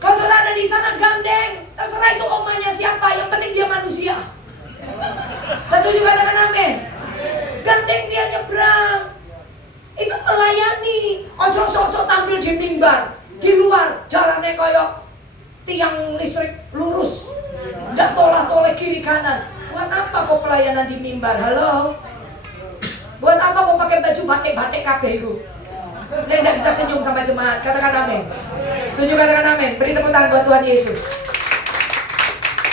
Kalau saudara ada di sana gandeng, terserah itu omanya siapa, yang penting dia manusia. Setuju katakan amin. Gandeng dia nyebrang. Itu melayani. Ojo sok-sok tampil di mimbar, di luar jalannya kayak tiang listrik lurus, nggak tolak-tolak kiri kanan. Buat apa kok pelayanan di mimbar? Halo? Buat apa kok pakai baju batik-batik kabeh itu? Dan nggak bisa senyum sama jemaat. Katakan amin. Setuju katakan amin. Beri tepuk tangan buat Tuhan Yesus.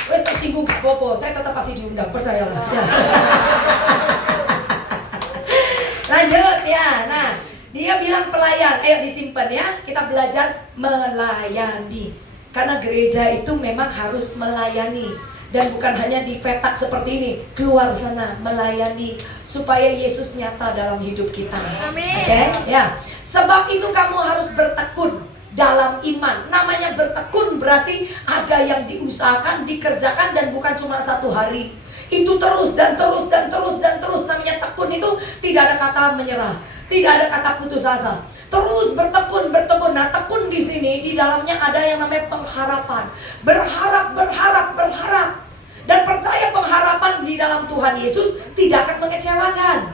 Wes tersinggung gak apa-apa, saya tetap pasti diundang, percayalah. Ya. Lanjut ya. Nah, dia bilang pelayan. Ayo disimpan ya. Kita belajar melayani. Karena gereja itu memang harus melayani. Dan bukan hanya di petak seperti ini, keluar sana melayani supaya Yesus nyata dalam hidup kita. Oke, ya. Sebab itu kamu harus bertekun dalam iman. Namanya bertekun berarti ada yang diusahakan, dikerjakan dan bukan cuma satu hari. Itu terus dan terus dan terus dan terus. Namanya tekun itu tidak ada kata menyerah, tidak ada kata putus asa. Terus bertekun, bertekun. Nah, tekun di sini di dalamnya ada yang namanya pengharapan. Berharap, berharap, berharap. Dan percaya pengharapan di dalam Tuhan Yesus tidak akan mengecewakan.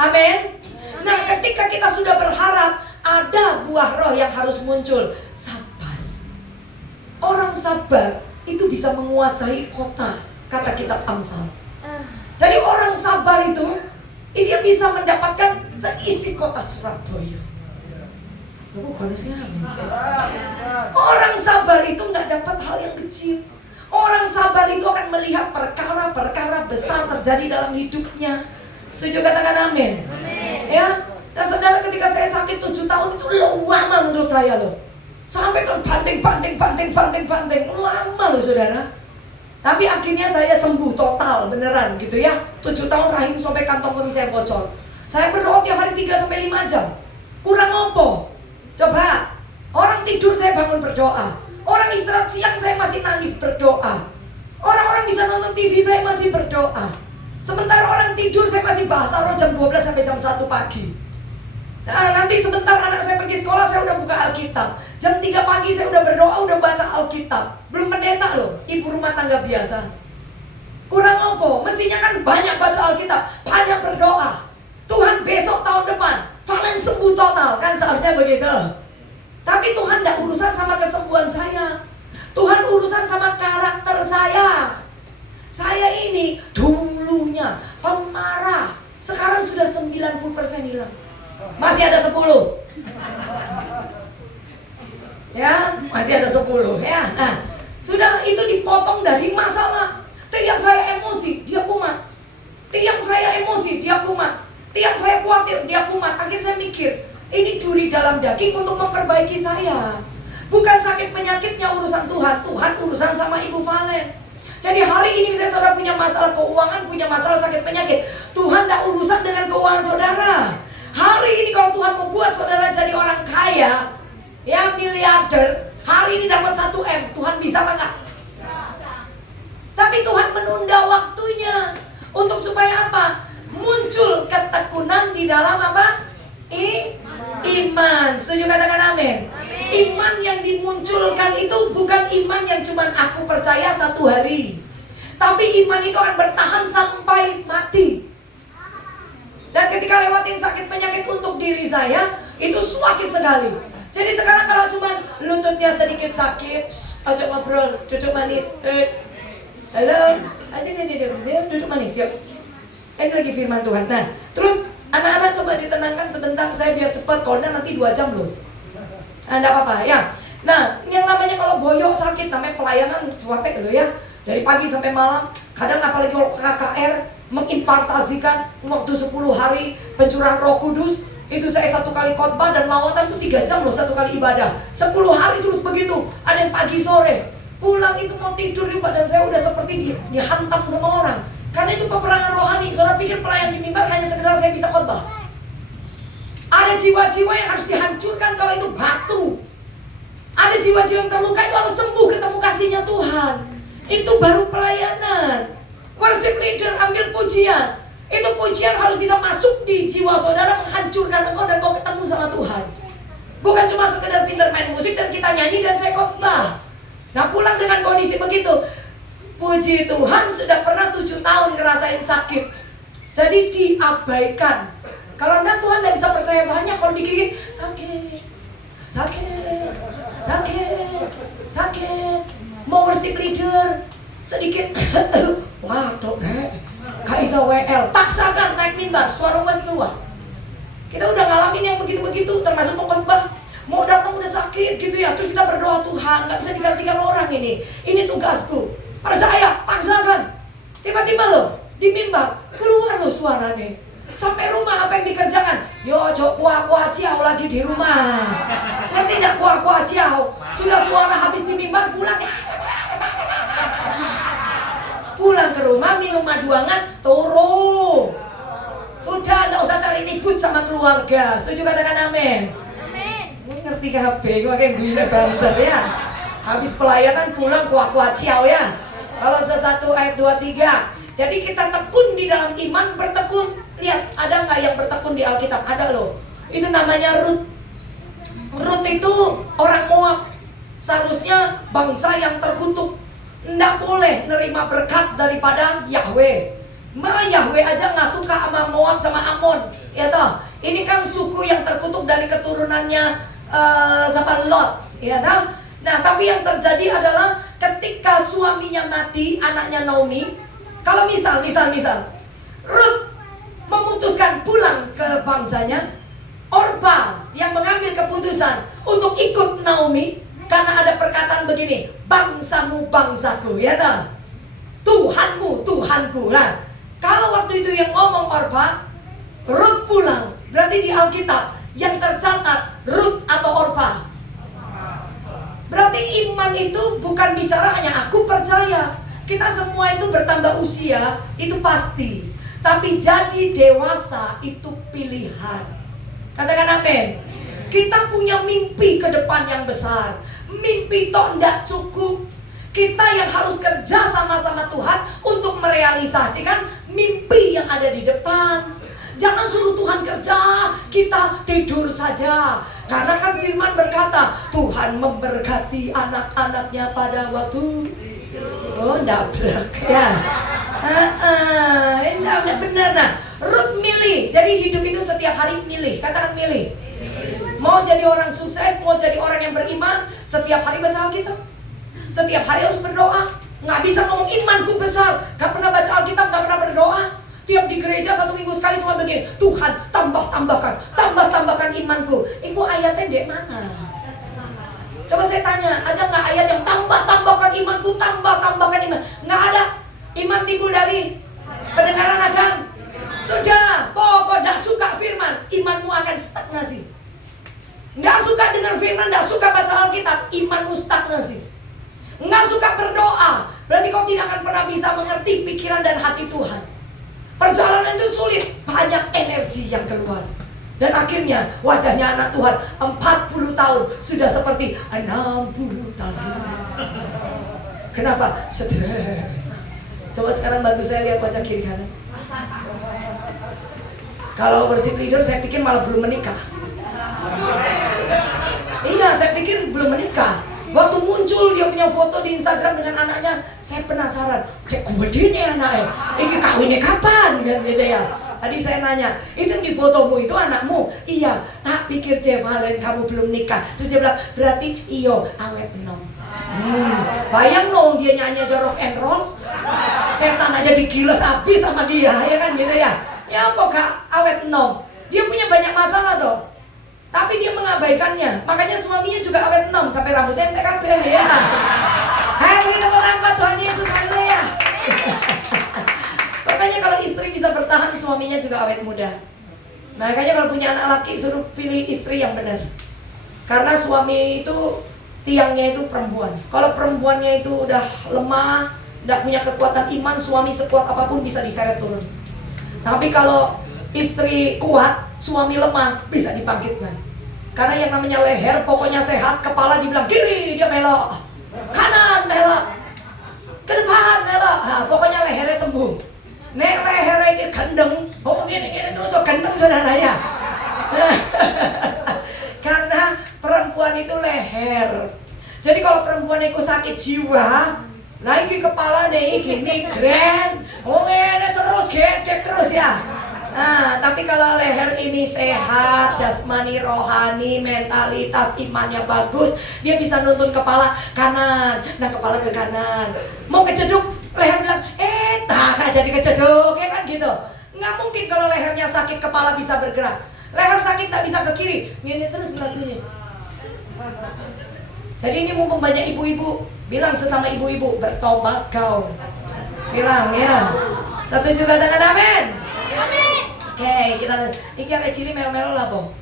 Amin. Nah, ketika kita sudah berharap, ada buah roh yang harus muncul. Sabar. Orang sabar itu bisa menguasai kota, kata kitab Amsal. Jadi orang sabar itu, dia bisa mendapatkan seisi kota Surabaya. Bukan sih, amin sih. Orang sabar itu nggak dapat hal yang kecil. Orang sabar itu akan melihat perkara-perkara besar terjadi dalam hidupnya. Setuju katakan amin. Ya. Nah saudara, ketika saya sakit 7 tahun itu lama menurut saya loh. Sampai terbanting. Lama loh saudara. Tapi akhirnya saya sembuh total beneran gitu ya. 7 tahun rahim sampai kantong kemih saya bocor. Saya berdoa tiap hari 3-5 jam. Kurang apa? Coba, orang tidur saya bangun berdoa. Orang istirahat siang saya masih nangis berdoa. Orang-orang bisa nonton TV saya masih berdoa. Sementara orang tidur saya masih bahasa roh jam 12 sampai jam 1 pagi. Nah, nanti sebentar anak saya pergi sekolah saya udah buka Alkitab. Jam 3 pagi saya udah berdoa, udah baca Alkitab. Belum pendeta loh, ibu rumah tangga biasa. Kurang apa? Mestinya kan banyak baca Alkitab, banyak berdoa. Tuhan besok tahun depan Valen sembuh total, kan seharusnya begitu. Tapi Tuhan tidak urusan sama kesembuhan saya. Tuhan urusan sama karakter saya. Saya ini dulunya pemarah, sekarang sudah 90% hilang. Masih ada 10. Ya, masih ada 10 ya. Nah, Sudah itu dipotong dari masalah. Tiap saya emosi, dia kumat. Tiap saya emosi, dia kumat. Tiap saya khawatir, dia kumat. Akhirnya saya mikir, ini duri dalam daging untuk memperbaiki saya. Bukan sakit penyakitnya urusan Tuhan. Tuhan urusan sama Ibu Valen. Jadi hari ini misalnya saudara punya masalah keuangan, punya masalah sakit penyakit, Tuhan tidak urusan dengan keuangan saudara. Hari ini kalau Tuhan membuat saudara jadi orang kaya, ya miliarder, hari ini dapat 1 M, Tuhan bisa apa enggak? Tapi Tuhan menunda waktunya. Untuk supaya apa? Muncul ketekunan di dalam apa? Iman. Setuju, katakan amin. Iman yang dimunculkan itu bukan iman yang cuman aku percaya 1 hari, tapi iman itu akan bertahan sampai mati. Dan ketika lewatin sakit penyakit untuk diri saya, itu sakit sekali. Jadi sekarang kalau cuman lututnya sedikit sakit, ajak ngobrol, duduk manis. Halo, aja dia duduk manis yuk. Ini lagi firman Tuhan. Nah, terus anak-anak coba ditenangkan sebentar, saya biar cepat. Kalau nanti 2 jam loh. Enggak apa-apa ya. Nah, yang namanya kalau boyok sakit, namanya pelayanan capek loh ya. Dari pagi sampai malam. Kadang apalagi kalau KKR mengimpartasikan waktu 10 hari pencurahan Roh Kudus. Itu saya 1 kali khotbah dan lawatan itu 3 jam loh 1 kali ibadah. 10 hari terus begitu. Ada yang pagi sore. Pulang itu mau tidur di badan saya udah seperti dihantam sama orang. Karena itu peperangan rohani. Saudara pikir pelayan di mimbar hanya sekedar saya bisa khotbah? Ada jiwa-jiwa yang harus dihancurkan kalau itu batu. Ada jiwa-jiwa yang terluka itu harus sembuh ketemu kasihnya Tuhan. Itu baru pelayanan. Worship leader ambil pujian. Itu pujian harus bisa masuk di jiwa saudara, menghancurkan engkau dan kau ketemu sama Tuhan. Bukan cuma sekedar pintar main musik dan kita nyanyi dan saya khotbah. Nah, pulang dengan kondisi begitu. Puji Tuhan, sudah pernah 7 tahun ngerasain sakit. Jadi diabaikan. Kalau enggak Tuhan tidak bisa percaya banyak. Kalau digigit sakit, sakit, sakit, sakit. Mau worship leader sedikit wah dok gak bisa WL, paksakan naik mimbar, suara masih keluar. Kita udah ngalamin yang begitu-begitu, termasuk pengkhotbah. Mau datang udah sakit gitu ya, terus kita berdoa, Tuhan gak bisa digantikan orang ini tugasku, percaya, paksakan. Tiba-tiba loh di mimbar keluar loh suaranya. Sampai rumah apa yang dikerjakan? Yo cok kuah ciao lagi di rumah. Ngerti gak kuah ciao? Sudah suara habis di mimbar, pulang ke rumah minum maduangan, turu. Sudah enggak usah cari ribut sama keluarga. Setuju, katakan amin. Amin. Ngerti HP, makanya gue banter ya. Habis pelayanan pulang kuah ciao ya. Kalau 1 ayat 2-3. Jadi kita tekun di dalam iman, bertekun. Lihat, ada nggak yang bertekun di Alkitab? Ada loh. Itu namanya Rut. Rut itu orang Moab. Seharusnya bangsa yang terkutuk. Nggak boleh nerima berkat daripada Yahweh. Yahweh aja nggak suka sama Moab sama Amon. Ya toh. Ini kan suku yang terkutuk dari keturunannya sama Lot. Ya toh. Nah, tapi yang terjadi adalah ketika suaminya mati, anaknya Naomi. Kalau misal Rut memutuskan pulang ke bangsanya, Orpa yang mengambil keputusan untuk ikut Naomi karena ada perkataan begini, bangsamu bangsaku, ya toh, Tuhanmu Tuhanku. Nah, kalau waktu itu yang ngomong Orpa, Rut pulang, berarti di Alkitab yang tercatat Rut atau Orpa. Berarti iman itu bukan bicara hanya aku percaya. Kita semua itu bertambah usia, itu pasti. Tapi jadi dewasa itu pilihan. Katakan amin. Kita punya mimpi ke depan yang besar. Mimpi toh enggak cukup. Kita yang harus kerja sama-sama Tuhan untuk merealisasikan mimpi yang ada di depan. Jangan suruh Tuhan kerja, kita tidur saja. Karena kan firman berkata, Tuhan memberkati anak-anaknya pada waktu. Oh, ndablek ya. Enggak benar. Nah, Rut milih. Jadi hidup itu setiap hari milih. Katakan milih. Mau jadi orang sukses, mau jadi orang yang beriman, setiap hari baca Alkitab. Setiap hari harus berdoa. Nggak bisa ngomong imanku besar, gak pernah baca Alkitab, gak pernah berdoa. Tiap di gereja 1 minggu sekali cuma begini, Tuhan tambahkan imanku. Itu ayatnya dek mana? Coba saya tanya, ada nggak ayat yang tambahkan imanku, tambahkan iman? Nggak ada. Iman timbul dari pendengaran akan. Sudah, pokok nggak suka firman, imanmu akan stagnasi. Nggak suka dengar firman, nggak suka baca Alkitab, imanmu stagnasi. Nggak suka berdoa, berarti kau tidak akan pernah bisa mengerti pikiran dan hati Tuhan. Perjalanan itu sulit, banyak energi yang keluar. Dan akhirnya wajahnya anak Tuhan 40 tahun sudah seperti 60 tahun. Kenapa? Stres. Coba sekarang bantu saya lihat wajah kiri kanan. Kalau worship leader saya pikir malah belum menikah. Iya, saya pikir belum menikah. Waktu muncul dia punya foto di Instagram dengan anaknya, saya penasaran. Cek gede nih anaknya. Ini kawinnya kapan? Kan gitu ya. Tadi saya nanya, itu yang di fotomu itu anakmu? Iya, tak pikir Valen kamu belum nikah. Terus dia bilang, berarti iyo awet enom. Bayang dong dia nyanyi aja rock and roll. Setan aja digiles habis sama dia, ya kan gitu ya. Ya apa kak, awet enom. Dia punya banyak masalah toh. Tapi dia mengabaikannya. Makanya suaminya juga awet enom sampai rambutnya entek kabeh ya. Hai, beri tepuk tangan buat Tuhan Yesus, haleluya. Makanya kalau istri bisa bertahan, suaminya juga awet muda. Makanya kalau punya anak laki, suruh pilih istri yang benar. Karena suami itu tiangnya itu perempuan. Kalau perempuannya itu udah lemah, tidak punya kekuatan iman, suami sekuat apapun bisa diseret turun. Tapi kalau istri kuat, suami lemah, bisa dibangkitkan. Karena yang namanya leher pokoknya sehat, kepala dibilang kiri dia melok, kanan melok, ke depan melok. Nah, pokoknya lehernya sembuh. Nek lehernya itu gendeng, oh gini terus so gendeng saudara ya. Karena perempuan itu leher. Jadi kalau perempuan itu sakit jiwa, lagi kepala deh gini grand, oh ini terus gedek terus ya. Nah, tapi kalau leher ini sehat, jasmani, rohani, mentalitas, imannya bagus, dia bisa nuntun kepala kanan. Nah, kepala ke kanan. Mau kejeduk, leher bilang, tak jadi kejeduk, ya kan gitu. Nggak mungkin kalau lehernya sakit, kepala bisa bergerak. Leher sakit tak bisa ke kiri, gini terus lagunya. Jadi ini mumpung banyak ibu-ibu, bilang sesama ibu-ibu, bertobat kau. Bilang ya. Satu juga dengan amin. Oke, kita iki ada cili melo-melo lah, Bang.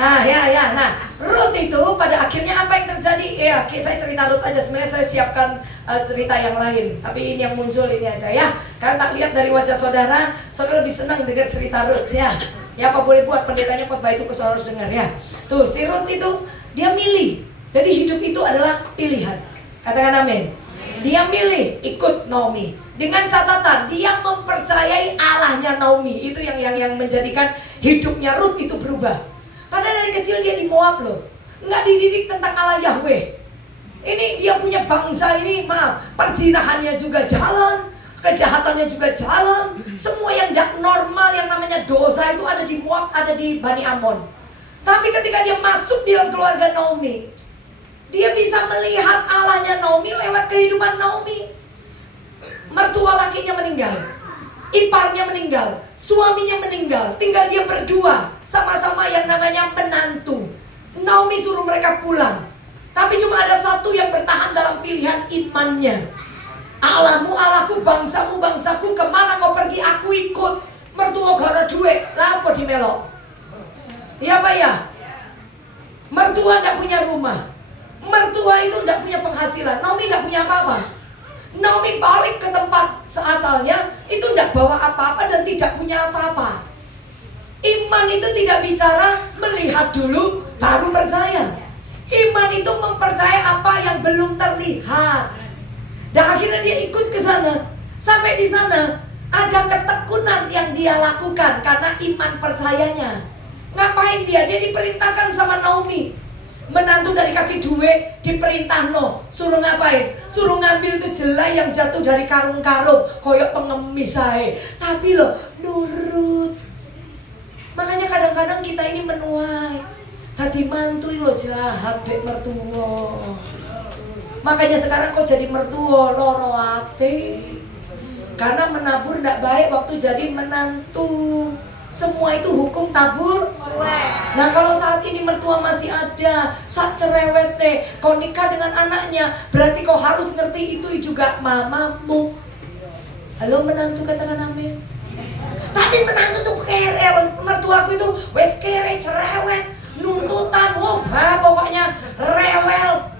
Nah, Ruth itu pada akhirnya apa yang terjadi? Ya, saya cerita Ruth aja. Sebenarnya saya siapkan cerita yang lain, tapi ini yang muncul ini aja ya. Karena tak lihat dari wajah saudara, saudara lebih senang dengar cerita Ruth ya. Ya apa boleh buat pendetanya khotbah itu saudara harus dengar ya. Tuh, si Ruth itu dia milih. Jadi hidup itu adalah pilihan. Katakan amin. Dia milih ikut Naomi dengan catatan dia mempercayai Allahnya Naomi. Itu yang menjadikan hidupnya Ruth itu berubah. Karena dari kecil dia di Moab loh, nggak dididik tentang Allah Yahweh. Ini dia punya bangsa ini, maaf, perzinahannya juga jalan, kejahatannya juga jalan. Semua yang tidak normal yang namanya dosa itu ada di Moab, ada di Bani Ammon. Tapi ketika dia masuk di dalam keluarga Naomi, dia bisa melihat Allahnya Naomi lewat kehidupan Naomi. Mertua lakinya meninggal, iparnya meninggal, suaminya meninggal, tinggal dia berdua, sama-sama yang namanya menantu. Naomi suruh mereka pulang, tapi cuma ada satu yang bertahan dalam pilihan imannya. Allahmu Allahku, bangsamu bangsaku, kemana kau pergi aku ikut. Mertua gara duit, lapo di melok. Iya Pak ya? Mertua tidak punya rumah, mertua itu tidak punya penghasilan. Naomi tidak punya apa-apa. Naomi balik ke tempat asalnya, itu tidak bawa apa-apa dan tidak punya apa-apa. Iman itu tidak bicara melihat dulu baru percaya. Iman itu mempercayai apa yang belum terlihat. Dan akhirnya dia ikut ke sana. Sampai di sana ada ketekunan yang dia lakukan karena iman percayanya. Ngapain dia? Dia diperintahkan sama Naomi. Menantu dari kasih duit diperintah no, suruh ngapain? Suruh ngambil tuh jelai yang jatuh dari karung-karung, koyok pengemis aja. Tapi loh nurut. Makanya kadang-kadang kita ini menuai. Tadi mantu lo jahat bek mertua. Makanya sekarang kau jadi mertua loro ate. Karena menabur tidak baik waktu jadi menantu. Semua itu hukum tabur Nah kalau saat ini mertua masih ada, saat cerewet deh, kau nikah dengan anaknya, berarti kau harus ngerti itu juga mamamu. Halo menantu, katakan amin. Tapi menantu tuh kere, mertuaku itu wes kere, cerewet, nuntutan, wah pokoknya rewel.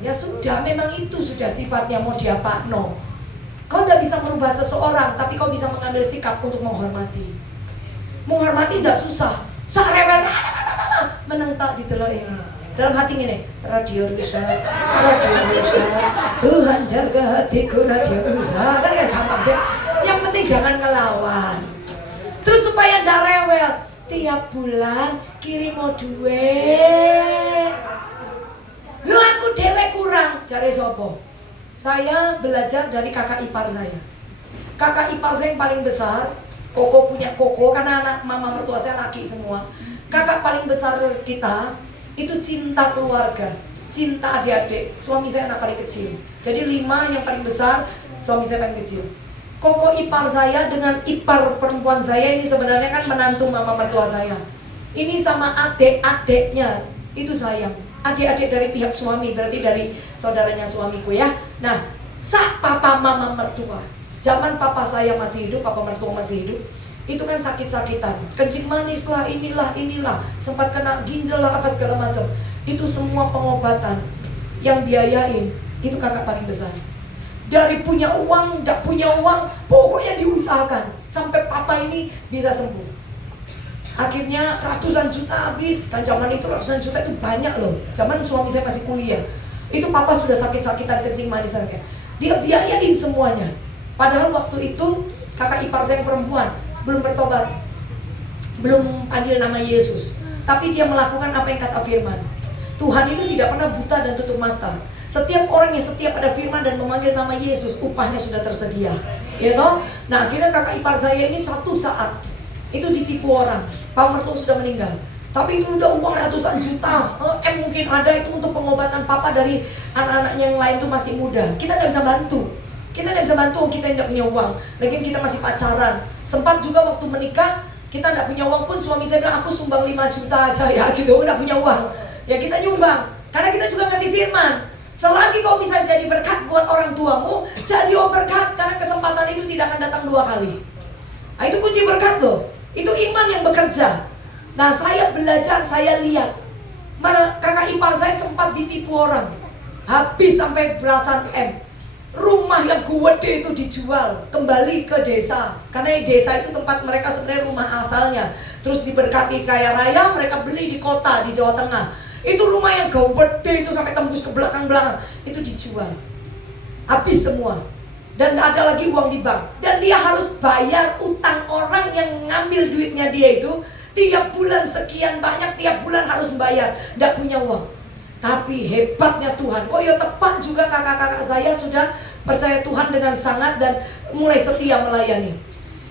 Ya sudah, memang itu sudah sifatnya, mau diapa no. Kau tidak bisa merubah seseorang, tapi kau bisa mengambil sikap untuk menghormati. Menghormati tidak susah. Sak rewel, menang tak diteloin. Dalam hati ini, radio rusak, Tuhan jaga hatiku, radio rusak. Kan gampang sih. Yang penting jangan ngelawan. Terus supaya ndak rewel, tiap bulan kirim mau duit. Lu aku dewe kurang, cari sopo. Saya belajar dari kakak ipar saya. Kakak ipar saya yang paling besar, Koko punya Koko, karena anak mama mertua saya laki semua. Kakak paling besar kita itu cinta keluarga, cinta adik-adik. Suami saya anak paling kecil. Jadi 5 yang paling besar, suami saya paling kecil. Koko ipar saya dengan ipar perempuan saya ini sebenarnya kan menantu mama mertua saya. Ini sama adik-adiknya itu sayang. Adik-adik dari pihak suami, berarti dari saudaranya suamiku ya. Nah, sak papa mama mertua. Zaman papa saya masih hidup, papa mertua masih hidup, itu kan sakit-sakitan, kencing manis lah, inilah, sempat kena ginjal lah, apa segala macam. Itu semua pengobatan yang biayain, itu kakak paling besar. Dari punya uang, tidak punya uang, pokoknya diusahakan sampai papa ini bisa sembuh. Akhirnya ratusan juta habis, kan zaman itu ratusan juta itu banyak loh. Zaman suami saya masih kuliah, itu papa sudah sakit-sakitan, kencing manis, dia biayain semuanya. Padahal waktu itu kakak ipar saya yang perempuan belum bertobat, belum panggil nama Yesus, tapi dia melakukan apa yang kata firman. Tuhan itu tidak pernah buta dan tutup mata. Setiap orang yang setia pada firman dan memanggil nama Yesus, upahnya sudah tersedia, ya toh? Nah akhirnya kakak ipar saya ini satu saat itu ditipu orang. Pak mertua sudah meninggal, tapi itu udah uang ratusan juta. Mungkin ada itu untuk pengobatan papa dari anak-anaknya yang lain tuh masih muda. Kita tidak bisa bantu. Kita tidak bisa bantu, kita tidak punya uang. Lagian kita masih pacaran. Sempat juga waktu menikah, kita tidak punya uang pun suami saya bilang, aku sumbang 5 juta aja ya gitu, tidak punya uang. Ya kita nyumbang, karena kita juga ngerti firman. Selagi kau bisa jadi berkat buat orang tuamu, jadi berkat, karena kesempatan itu tidak akan datang 2 kali. Nah itu kunci berkat loh. Itu iman yang bekerja. Nah saya belajar, saya lihat mana kakak ipar saya sempat ditipu orang, habis sampai belasan M. Rumah yang gede itu dijual kembali ke desa, karena di desa itu tempat mereka sebenarnya rumah asalnya. Terus diberkati kaya raya, mereka beli di kota di Jawa Tengah. Itu rumah yang gede itu sampai tembus ke belakang-belakang, itu dijual habis semua. Dan ada lagi uang di bank, dan dia harus bayar utang orang yang ngambil duitnya dia itu. Tiap bulan sekian banyak, tiap bulan harus bayar, tidak punya uang. Tapi hebatnya Tuhan, kok ya tepat juga kakak-kakak saya sudah percaya Tuhan dengan sangat dan mulai setia melayani.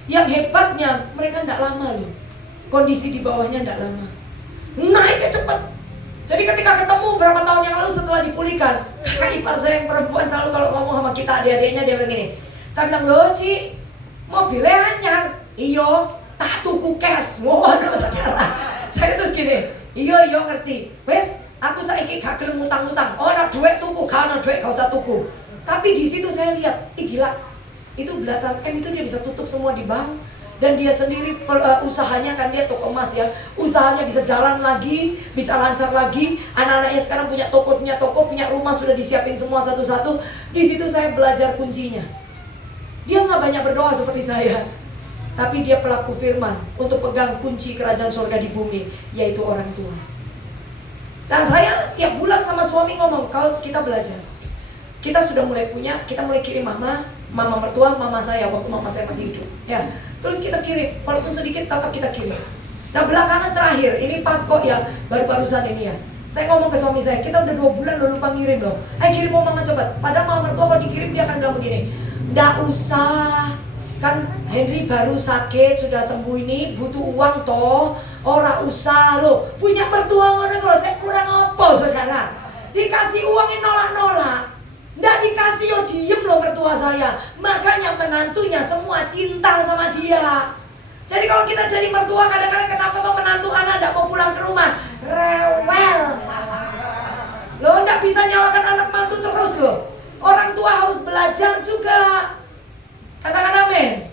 Yang hebatnya mereka tidak lama loh, kondisi di bawahnya tidak lama, naiknya cepat. Jadi ketika ketemu berapa tahun yang lalu setelah dipulihkan, kakak ipar saya yang perempuan selalu kalau ngomong sama kita adik-adiknya dia bilang gini, kita bilang loh Ci, mobilnya anyar, iyo tak tuku cash, mohon saudara. Saya terus gini, iyo ngerti, wes aku saiki gak gelem utang-utang. Oh, ana duit tuku, gak ana duit gak usah tuku. Tapi di situ saya lihat, gila. Itu belasan M itu dia bisa tutup semua di bank, dan dia sendiri usahanya kan dia toko emas ya. Usahanya bisa jalan lagi, bisa lancar lagi. Anak-anaknya sekarang punya toko, punya rumah sudah disiapin semua satu-satu. Di situ saya belajar kuncinya. Dia nggak banyak berdoa seperti saya, tapi dia pelaku firman untuk pegang kunci kerajaan surga di bumi, yaitu orang tua. Dan saya tiap bulan sama suami ngomong, kalau kita belajar, kita sudah mulai punya, kita mulai kirim mama mertua, mama saya waktu mama saya masih hidup, ya. Terus kita kirim, walaupun sedikit tetap kita kirim. Nah belakangan terakhir, ini pas kok ya, baru-barusan ini ya. Saya ngomong ke suami saya, kita udah 2 bulan udah lupa ngirim loh. Kirim mau mama cepat. Padahal mama mertua kalau dikirim dia akan bilang begini, nggak usah, kan Henry baru sakit, sudah sembuh ini, butuh uang toh. Ora usah loh, punya mertua ngono kalau saya kurang apa saudara. Dikasih uangin nolak-nolak, nggak dikasih yo diem loh mertua saya. Makanya menantunya semua cinta sama dia. Jadi kalau kita jadi mertua, kadang-kadang kenapa tuh menantu anak tidak mau pulang ke rumah? Rewel. Lo nggak bisa nyalakan anak mantu terus loh. Orang tua harus belajar juga. Katakan amin.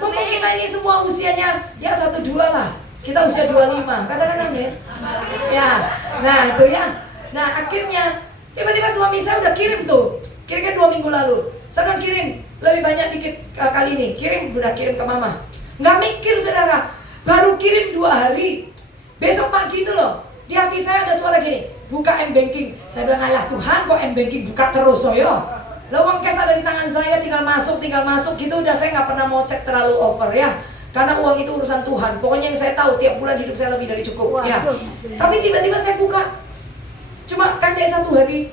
Mumpung kita ini semua usianya ya 1-2 lah. Kita usia 25. Katakan amin. Ya. Nah itu ya. Nah akhirnya tiba-tiba suami saya udah kirim tuh. Kirimnya 2 minggu lalu. Saya bilang kirim lebih banyak dikit kali ini. Udah kirim ke mama. Nggak mikir saudara. Baru kirim 2 hari. Besok pagi itu loh. Di hati saya ada suara gini, buka M-Banking. Saya bilang, alah Tuhan kok M-Banking buka terus yo. Uang cash ada di tangan saya, tinggal masuk gitu. Udah saya nggak pernah mau cek terlalu over ya. Karena uang itu urusan Tuhan. Pokoknya yang saya tahu tiap bulan hidup saya lebih dari cukup ya. Tapi tiba-tiba saya buka, cuma KCI 1 hari.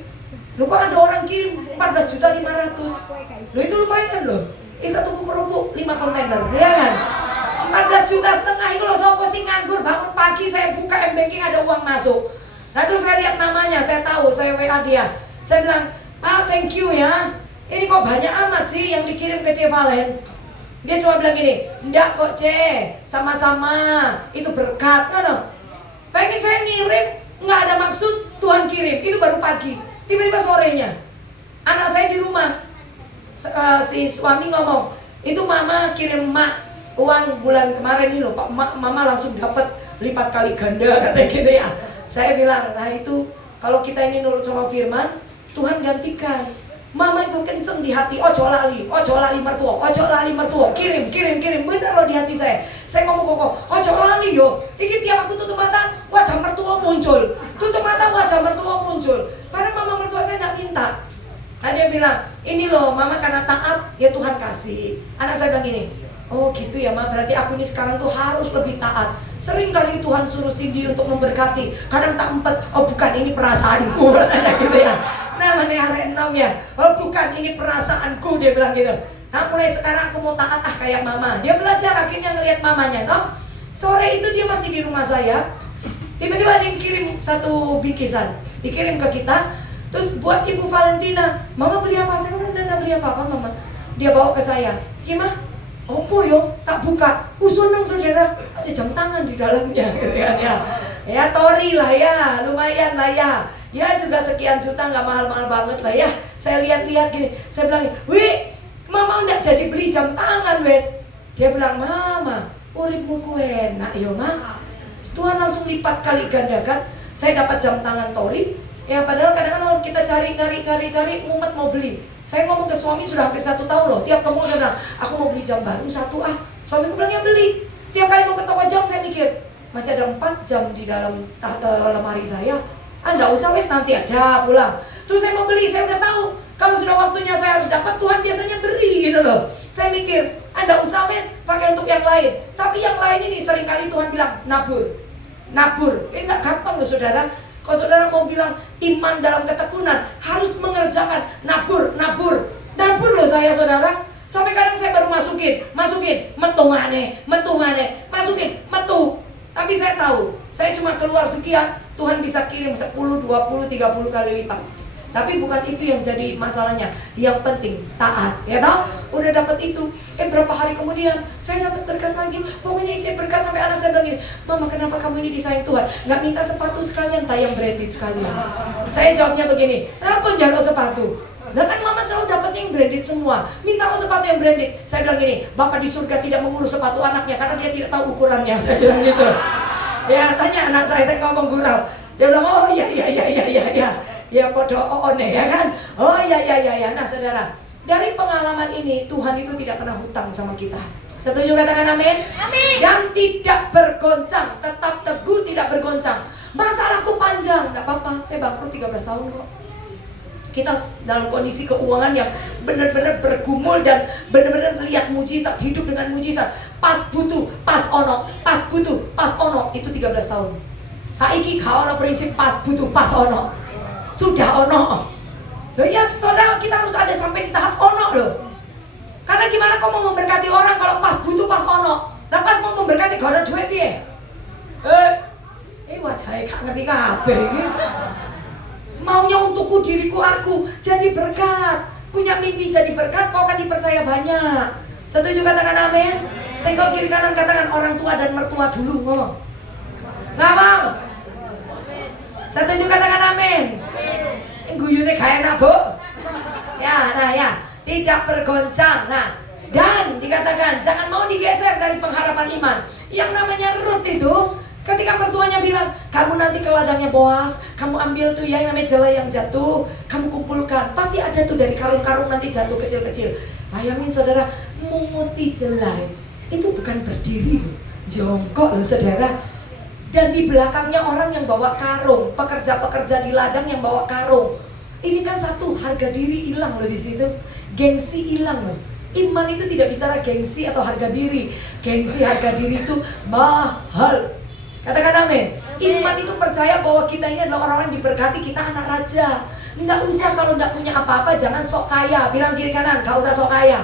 Loh kok ada orang kirim 14.500.000. Loh itu lumayan loh. Ini 1 buku rupuk 5 kontainer, ya kan? 14,5 juta itu loh, sopo sih nganggur, bangun pagi saya buka M-Banking ada uang masuk. Nah terus saya lihat namanya, saya tahu, saya WA dia. Saya bilang, thank you ya. Ini kok banyak amat sih yang dikirim ke C. Valen. Dia cuma bilang gini, enggak kok C, sama-sama, itu berkat kan. Pengen saya ngirim, nggak ada maksud, Tuhan kirim, itu baru pagi. Tiba-tiba sorenya, anak saya di rumah, si suami ngomong, itu mama kirim mak uang bulan kemarin ini loh Pak, mama langsung dapat lipat kali ganda katanya gitu ya. Saya bilang, nah itu kalau kita ini nurut sama firman, Tuhan gantikan. Mama itu kenceng di hati, ojo lali mertua, kirim, bener loh di hati saya. Saya ngomong kok, ojo lali yo, iki tiap aku tutup mata, wajah mertua muncul, Padahal mama mertua saya nggak minta. Nah dia bilang, ini loh mama karena taat, ya Tuhan kasih. Anak saya bilang gini, oh gitu ya ma, berarti aku ini sekarang tuh harus lebih taat. Sering kali Tuhan suruh Cindy untuk memberkati, kadang tak empet, oh bukan ini perasaanku katanya gitu ya. Namanya hari 6 ya, oh bukan ini perasaanku, dia bilang gitu. Nah mulai sekarang aku mau taat kayak mama. Dia belajar akhirnya ngelihat mamanya toh. Sore itu dia masih di rumah saya, tiba-tiba ada yang kirim 1 bingkisan, dikirim ke kita. Terus buat Ibu Valentina, mama beli apa? Saya bilang enggak beli apa-apa mama. Dia bawa ke saya, gimana? Opo yo, tak buka. Seneng saudara, ada jam tangan di dalamnya gitu kan ya. Ya tori lah ya, lumayan lah ya. Ya juga sekian juta, nggak mahal-mahal banget lah ya. Saya lihat-lihat gini, saya bilang, wih, mama nggak jadi beli jam tangan wes. Dia bilang, mama, uripmu ku enak yo ma. Tuhan langsung lipat kali gandakan. Saya dapat jam tangan tori. Ya padahal kadang-kadang kita cari, mumet mau beli. Saya ngomong ke suami sudah hampir 1 tahun loh. Tiap ke mall saya bilang, aku mau beli jam baru 1 Suamiku bilang ya beli. Tiap kali mau ke toko jam saya mikir, masih ada 4 jam di dalam lemari saya. Nggak usah wes nanti aja pulang. Terus saya mau beli, saya udah tahu kalau sudah waktunya saya harus dapat, Tuhan biasanya beri gitu loh. Saya mikir, nggak usah wes pakai untuk yang lain. Tapi yang lain ini seringkali Tuhan bilang nabur. Ini nggak gampang loh saudara. Kalau saudara mau bilang iman dalam ketekunan, harus mengerjakan nabur loh saya saudara. Sampai kadang saya baru masukin, metungane, masukin, metu. Tapi saya tahu, saya cuma keluar sekian, Tuhan bisa kirim 10, 20, 30 kali lipat. Tapi bukan itu yang jadi masalahnya. Yang penting taat, ya toh? Udah dapat itu, berapa hari kemudian saya dapat berkat lagi. Pokoknya saya berkat sampai anak saya bilang gini, mama kenapa kamu ini disayang Tuhan? Nggak minta sepatu sekalian, tayang branded sekalian. Saya jawabnya begini, kenapa jago sepatu? Nah kan mama selalu dapatnya yang branded semua. Minta aku sepatu yang branded. Saya bilang gini, Bapak di surga tidak mengurus sepatu anaknya karena dia tidak tahu ukurannya. Saya bilang gitu. Ya tanya anak saya ngomong gurau. Dia bilang, oh iya. Ya podo one ya kan. Oh iya. Nah saudara, dari pengalaman ini Tuhan itu tidak pernah hutang sama kita. Setuju katakan amin? Amin. Dan tidak bergoncang, tetap teguh tidak bergoncang. Masalahku panjang, enggak apa-apa. Saya bangkrut 13 tahun kok. Kita dalam kondisi keuangan yang benar-benar bergumul dan benar-benar lihat mujizat, hidup dengan mujizat. Pas butuh, pas ono, pas butuh, pas ono, itu 13 tahun. Saiki gak ono prinsip pas butuh, pas ono. Sudah ono. Loh ya saudara, kita harus ada sampai di tahap ono loh. Karena gimana kau mau memberkati orang kalau pas butuh, pas ono. Nah pas mau memberkati gak ada duit piye? Wajahnya gak ngerti kabeh iki. Maunya untukku, diriku, aku jadi berkat. Punya mimpi jadi berkat, kau akan dipercaya banyak. Setuju katakan amin? Senggol kiri kanan, katakan orang tua dan mertua dulu, ngomong. Nggak mau? Setuju, katakan amin. Guyune gak enak, Bu. Ya, nah ya, tidak bergoncang. Nah, dan dikatakan jangan mau digeser dari pengharapan iman. Yang namanya Ruth itu, ketika mertuanya bilang, kamu nanti ke ladangnya Boas, kamu ambil tuh yang namanya jelai yang jatuh, kamu kumpulkan. Pasti ada tuh dari karung-karung nanti jatuh kecil-kecil. Bayangin saudara, menguti jelai itu bukan berdiri loh, jongkok loh saudara. Dan di belakangnya orang yang bawa karung, pekerja-pekerja di ladang yang bawa karung. Ini kan satu, harga diri hilang loh di situ, gengsi hilang loh. Iman itu tidak bicara gengsi atau harga diri. Gengsi, harga diri itu mahal. Katakan amin. Iman itu percaya bahwa kita ini adalah orang-orang yang diberkati, kita anak raja. Nggak usah kalau nggak punya apa-apa, jangan sok kaya. Bilang kiri kanan, gak usah sok kaya.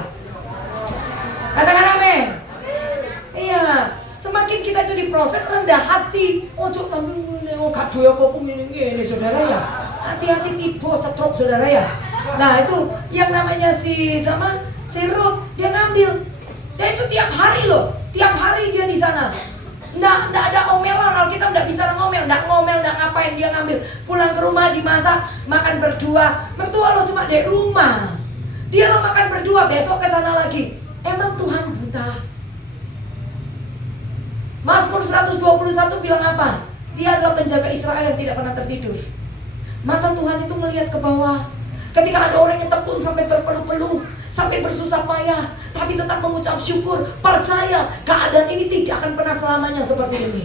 Katakan amin. Iya. Semakin kita itu diproses, rendah hati. Ojo tampil gak duwe apa-apa ngene saudara ya. Hati-hati tiba stroke saudara ya. Nah itu yang namanya si Ruth, dia ngambil. Dan itu tiap hari loh, tiap hari dia di sana. Nggak ada omelan, Alkitab nggak bicara ngomel, nggak ngapain, dia ngambil. Pulang ke rumah dimasak, makan berdua. Mertua lo cuma di rumah. Dia lo makan berdua, besok ke sana lagi. Emang Tuhan buta? Mazmur 121 bilang apa? Dia adalah penjaga Israel yang tidak pernah tertidur. Mata Tuhan itu melihat ke bawah. Ketika ada orang yang tekun sampai berpeluh-peluh, sampai bersusah payah, tapi tetap mengucap syukur, percaya keadaan ini tidak akan pernah selamanya seperti ini.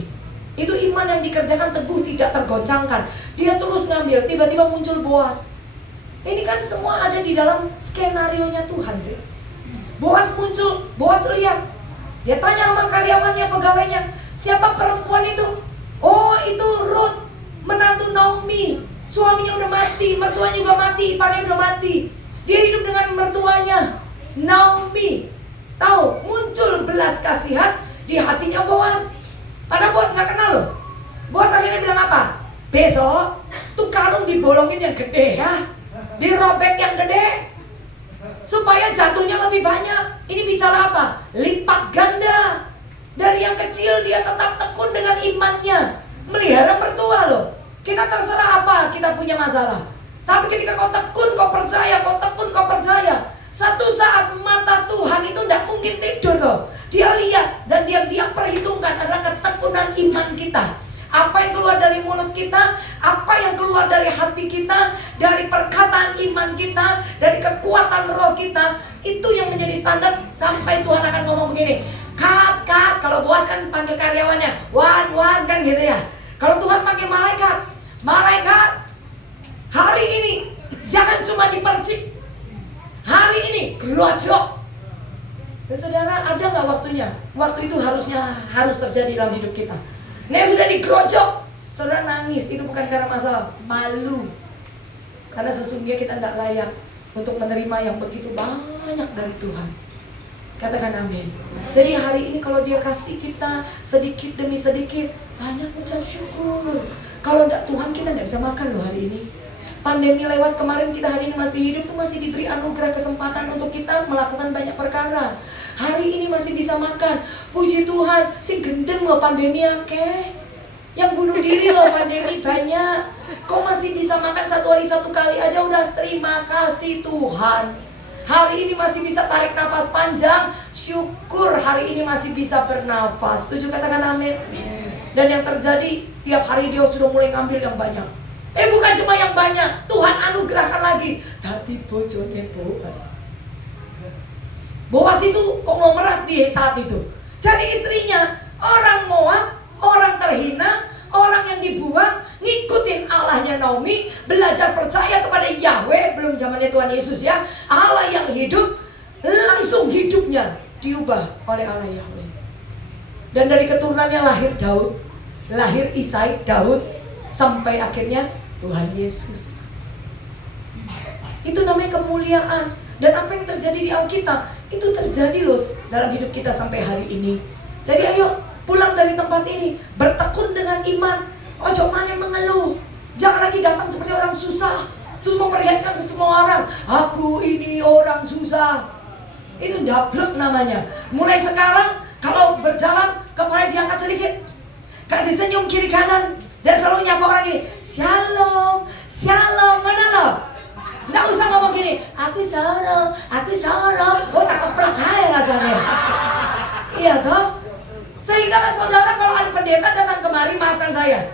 Itu iman yang dikerjakan teguh, tidak tergoncangkan. Dia terus ngambil, tiba-tiba muncul Boas. Ini kan semua ada di dalam skenario-nya Tuhan sih. Boas muncul, Boas lihat. Dia tanya sama karyawannya, pegawainya, siapa perempuan itu? Oh, itu Ruth, menantu Naomi. Suaminya udah mati, mertuanya juga mati, iparnya udah mati. Dia hidup dengan mertuanya Naomi. Tahu, muncul belas kasihan di hatinya Boas. Karena Boas nggak kenal loh. Boas akhirnya bilang apa? Besok tuh karung dibolongin yang gede ya, dirobek yang gede, supaya jatuhnya lebih banyak. Ini bicara apa? Lipat ganda. Dari yang kecil dia tetap tekun dengan imannya, melihara mertua loh. Kita terserah apa kita punya masalah, tapi ketika kau tekun, kau percaya, kau tekun, kau percaya, satu saat mata Tuhan itu tidak mungkin tidur loh. Dia lihat dan dia perhitungkan adalah ketekunan iman kita. Apa yang keluar dari mulut kita, apa yang keluar dari hati kita, dari perkataan iman kita, dari kekuatan roh kita, itu yang menjadi standar sampai Tuhan akan ngomong begini, cut. Kalau Boas kan panggil karyawannya, one kan gitu ya. Kalau Tuhan panggil malaikat, hari ini jangan cuma dipercik, hari ini gerojok. Ya, saudara, ada nggak waktunya? Waktu itu harus terjadi dalam hidup kita. Nah, sudah digerojok, saudara nangis, itu bukan karena masalah, malu. Karena sesungguhnya kita tidak layak untuk menerima yang begitu banyak dari Tuhan. Katakan amin. Jadi hari ini kalau dia kasih kita sedikit demi sedikit, banyak ucap syukur. Kalau tidak Tuhan, kita tidak bisa makan loh hari ini. Pandemi lewat kemarin, kita hari ini masih hidup tuh, masih diberi anugerah kesempatan untuk kita melakukan banyak perkara. Hari ini masih bisa makan. Puji Tuhan, si gendeng loh pandemi akeh. Yang bunuh diri loh pandemi banyak. Kok masih bisa makan satu hari satu kali aja udah terima kasih Tuhan. Hari ini masih bisa tarik nafas panjang, syukur hari ini masih bisa bernafas. Setuju, katakan amin. Dan yang terjadi, tiap hari dia sudah mulai ngambil yang banyak. Bukan cuma yang banyak, Tuhan anugerahkan lagi. Tadi bojone Boas. Boas itu konglomerat di saat itu. Jadi istrinya orang Moab, orang terhina, orang yang dibuang, ngikutin Allahnya Naomi, belajar percaya kepada Yahweh, belum zamannya Tuhan Yesus ya, Allah yang hidup, langsung hidupnya diubah oleh Allah Yahweh. Dan dari keturunannya lahir Daud, lahir Isai, Daud, sampai akhirnya Tuhan Yesus. Itu namanya kemuliaan. Dan apa yang terjadi di Alkitab, itu terjadi loh dalam hidup kita sampai hari ini. Jadi ayo pulang dari tempat ini, bertekun dengan iman. Ojo main mengeluh. Jangan lagi datang seperti orang susah, terus memperlihatkan ke semua orang, aku ini orang susah. Itu dablek namanya. Mulai sekarang Kalau berjalan, kepala diangkat sedikit. Kasih senyum kiri kanan. Dan selalu nyapa orang gini, Shalom, Shalom, mana lo? Nggak usah ngomong gini, aku sorong. Oh tak keplek aja rasanya. Iya toh? Sehingga saudara kalau ada pendeta datang kemari, maafkan saya,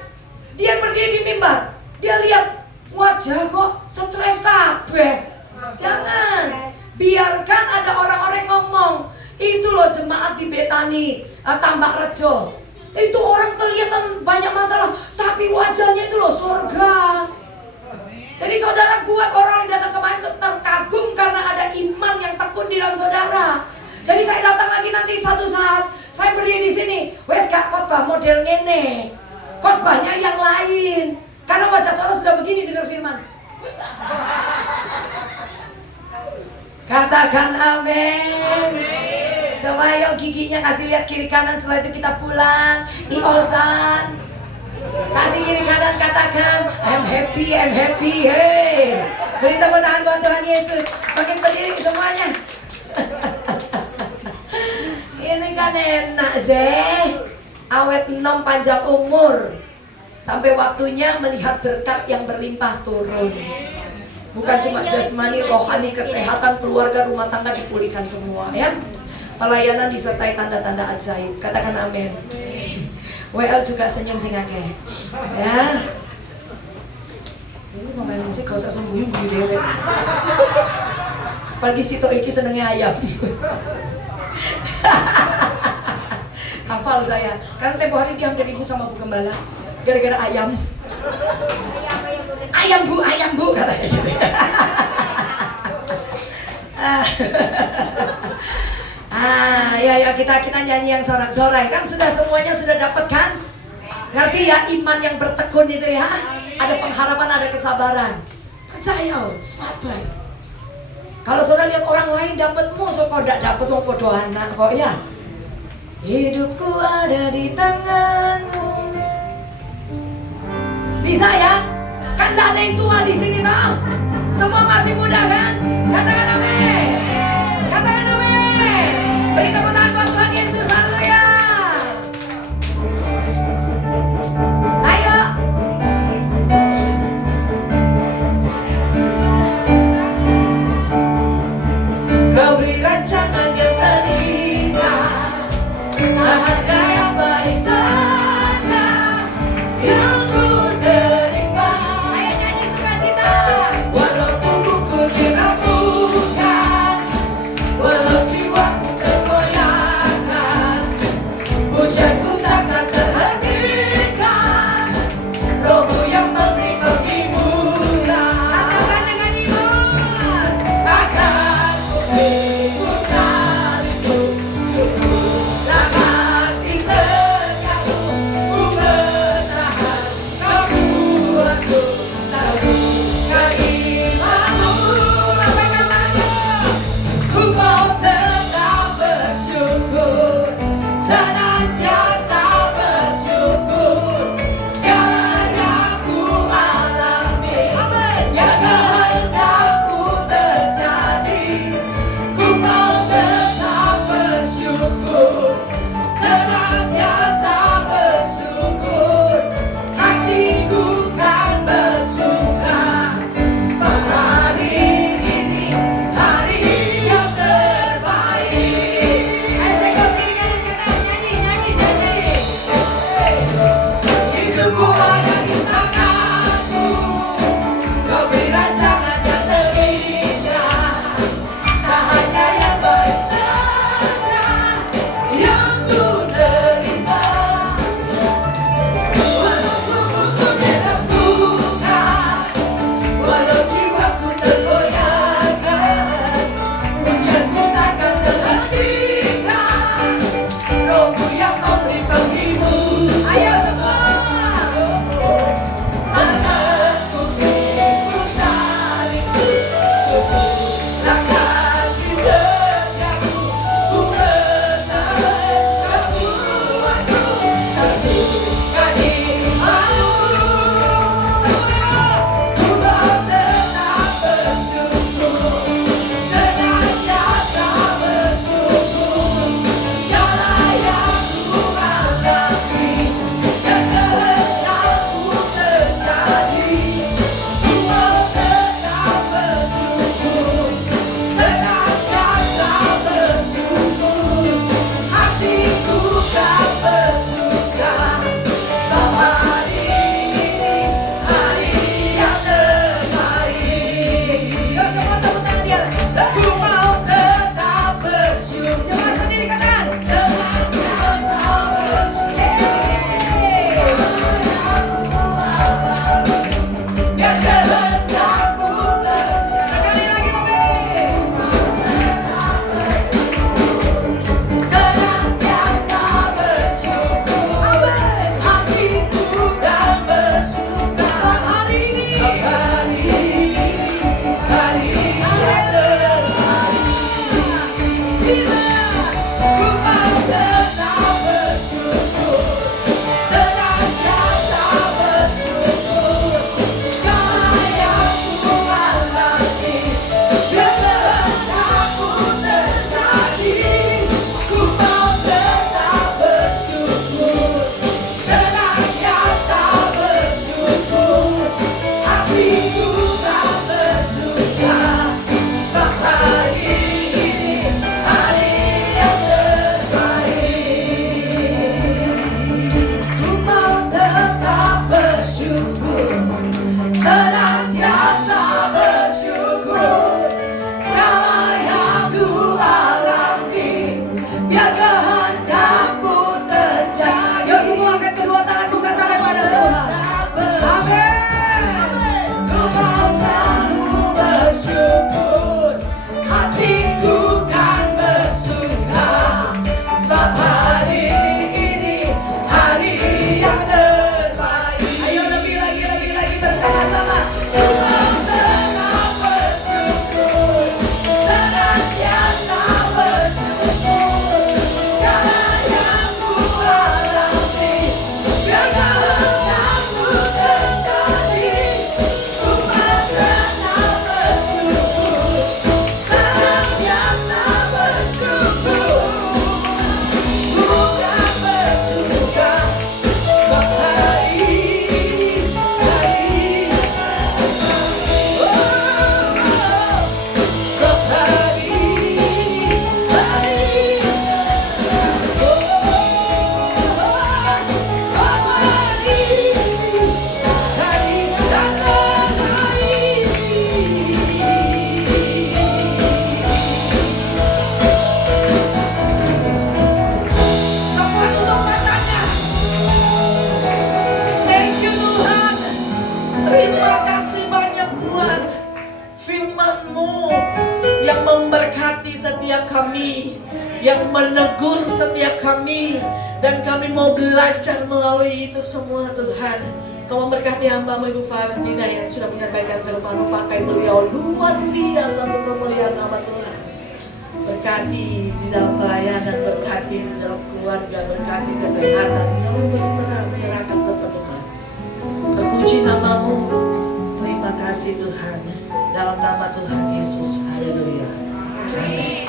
dia berdiri di mimbar, dia lihat wajah kok stres kabeh. Jangan, biarkan ada orang-orang ngomong. Itu loh jemaat di Betani, Tambak Rejo. Itu orang kelihatan banyak masalah, tapi wajahnya itu loh surga. Jadi saudara buat orang yang datang kemarin itu terkagum karena ada iman yang tekun di dalam saudara. Jadi saya datang lagi nanti satu saat, saya berdiri di sini, wes gak khotbah model ngene, khotbahnya yang lain, karena wajah saudara sudah begini dengar firman. Katakan amin. Semua giginya kasih lihat kiri kanan, setelah itu kita pulang. Iolsan, kasih kiri kanan, katakan I'm happy. Hey, beri tepuk tangan buat Tuhan Yesus. Makin berdiri semuanya. Ini kan enak Zeh, awet nom panjang umur, sampai waktunya melihat berkat yang berlimpah turun. Bukan cuma jasmani, rohani, kesehatan, keluarga, rumah tangga dipulihkan semua ya. Pelayanan disertai tanda-tanda ajaib. Katakan amin. WL juga senyum singake. Ya. Ini mau main musik gak usah sembunyi dewe. Apalagi Sito iki senengnya ayam. Hafal saya, karena tempo hari dia hampir ribut sama Bu Gembala gara-gara ayam. Ayam bu, katanya gitu. Ya kita nyanyi yang sorak-sorai kan sudah semuanya sudah dapat kan? Ngerti ya iman yang bertekun itu ya? Ada pengharapan, ada kesabaran. Percaya, sabar. Kalau saudara lihat orang lain dapatmu, so kok tidak dapat mau podo anak kok ya. Hidupku ada di tanganmu. Bisa ya? Kan tidak ada yang tua di sini tau? Semua masih muda kan? Katakan amin. Katakan amin. Beri tepuk tangan buat Tuhan Yesus. Haleluya. Ayo. Kau beri rancangan yang terindah, harga yang baik saja yang ku terima. Ayo nyanyi sukacita. Walau tubuhku dirapuhkan, kasih banyak buat firman-Mu yang memberkati setiap kami, yang menegur setiap kami, dan kami mau belajar melalui itu semua Tuhan. Kau memberkati hamba-Mu Ibu Valentina yang sudah menyampaikan firman-Mu, pakai beliau luar biasa untuk kemuliaan nama Tuhan. Berkati di dalam pelayanan, berkati di dalam keluarga, berkati kesehatan. Kami berserah menyerahkan sepenuhnya. Terpuji nama-Mu. Terima kasih Tuhan. Dalam nama Tuhan Yesus. Haleluya. Amin.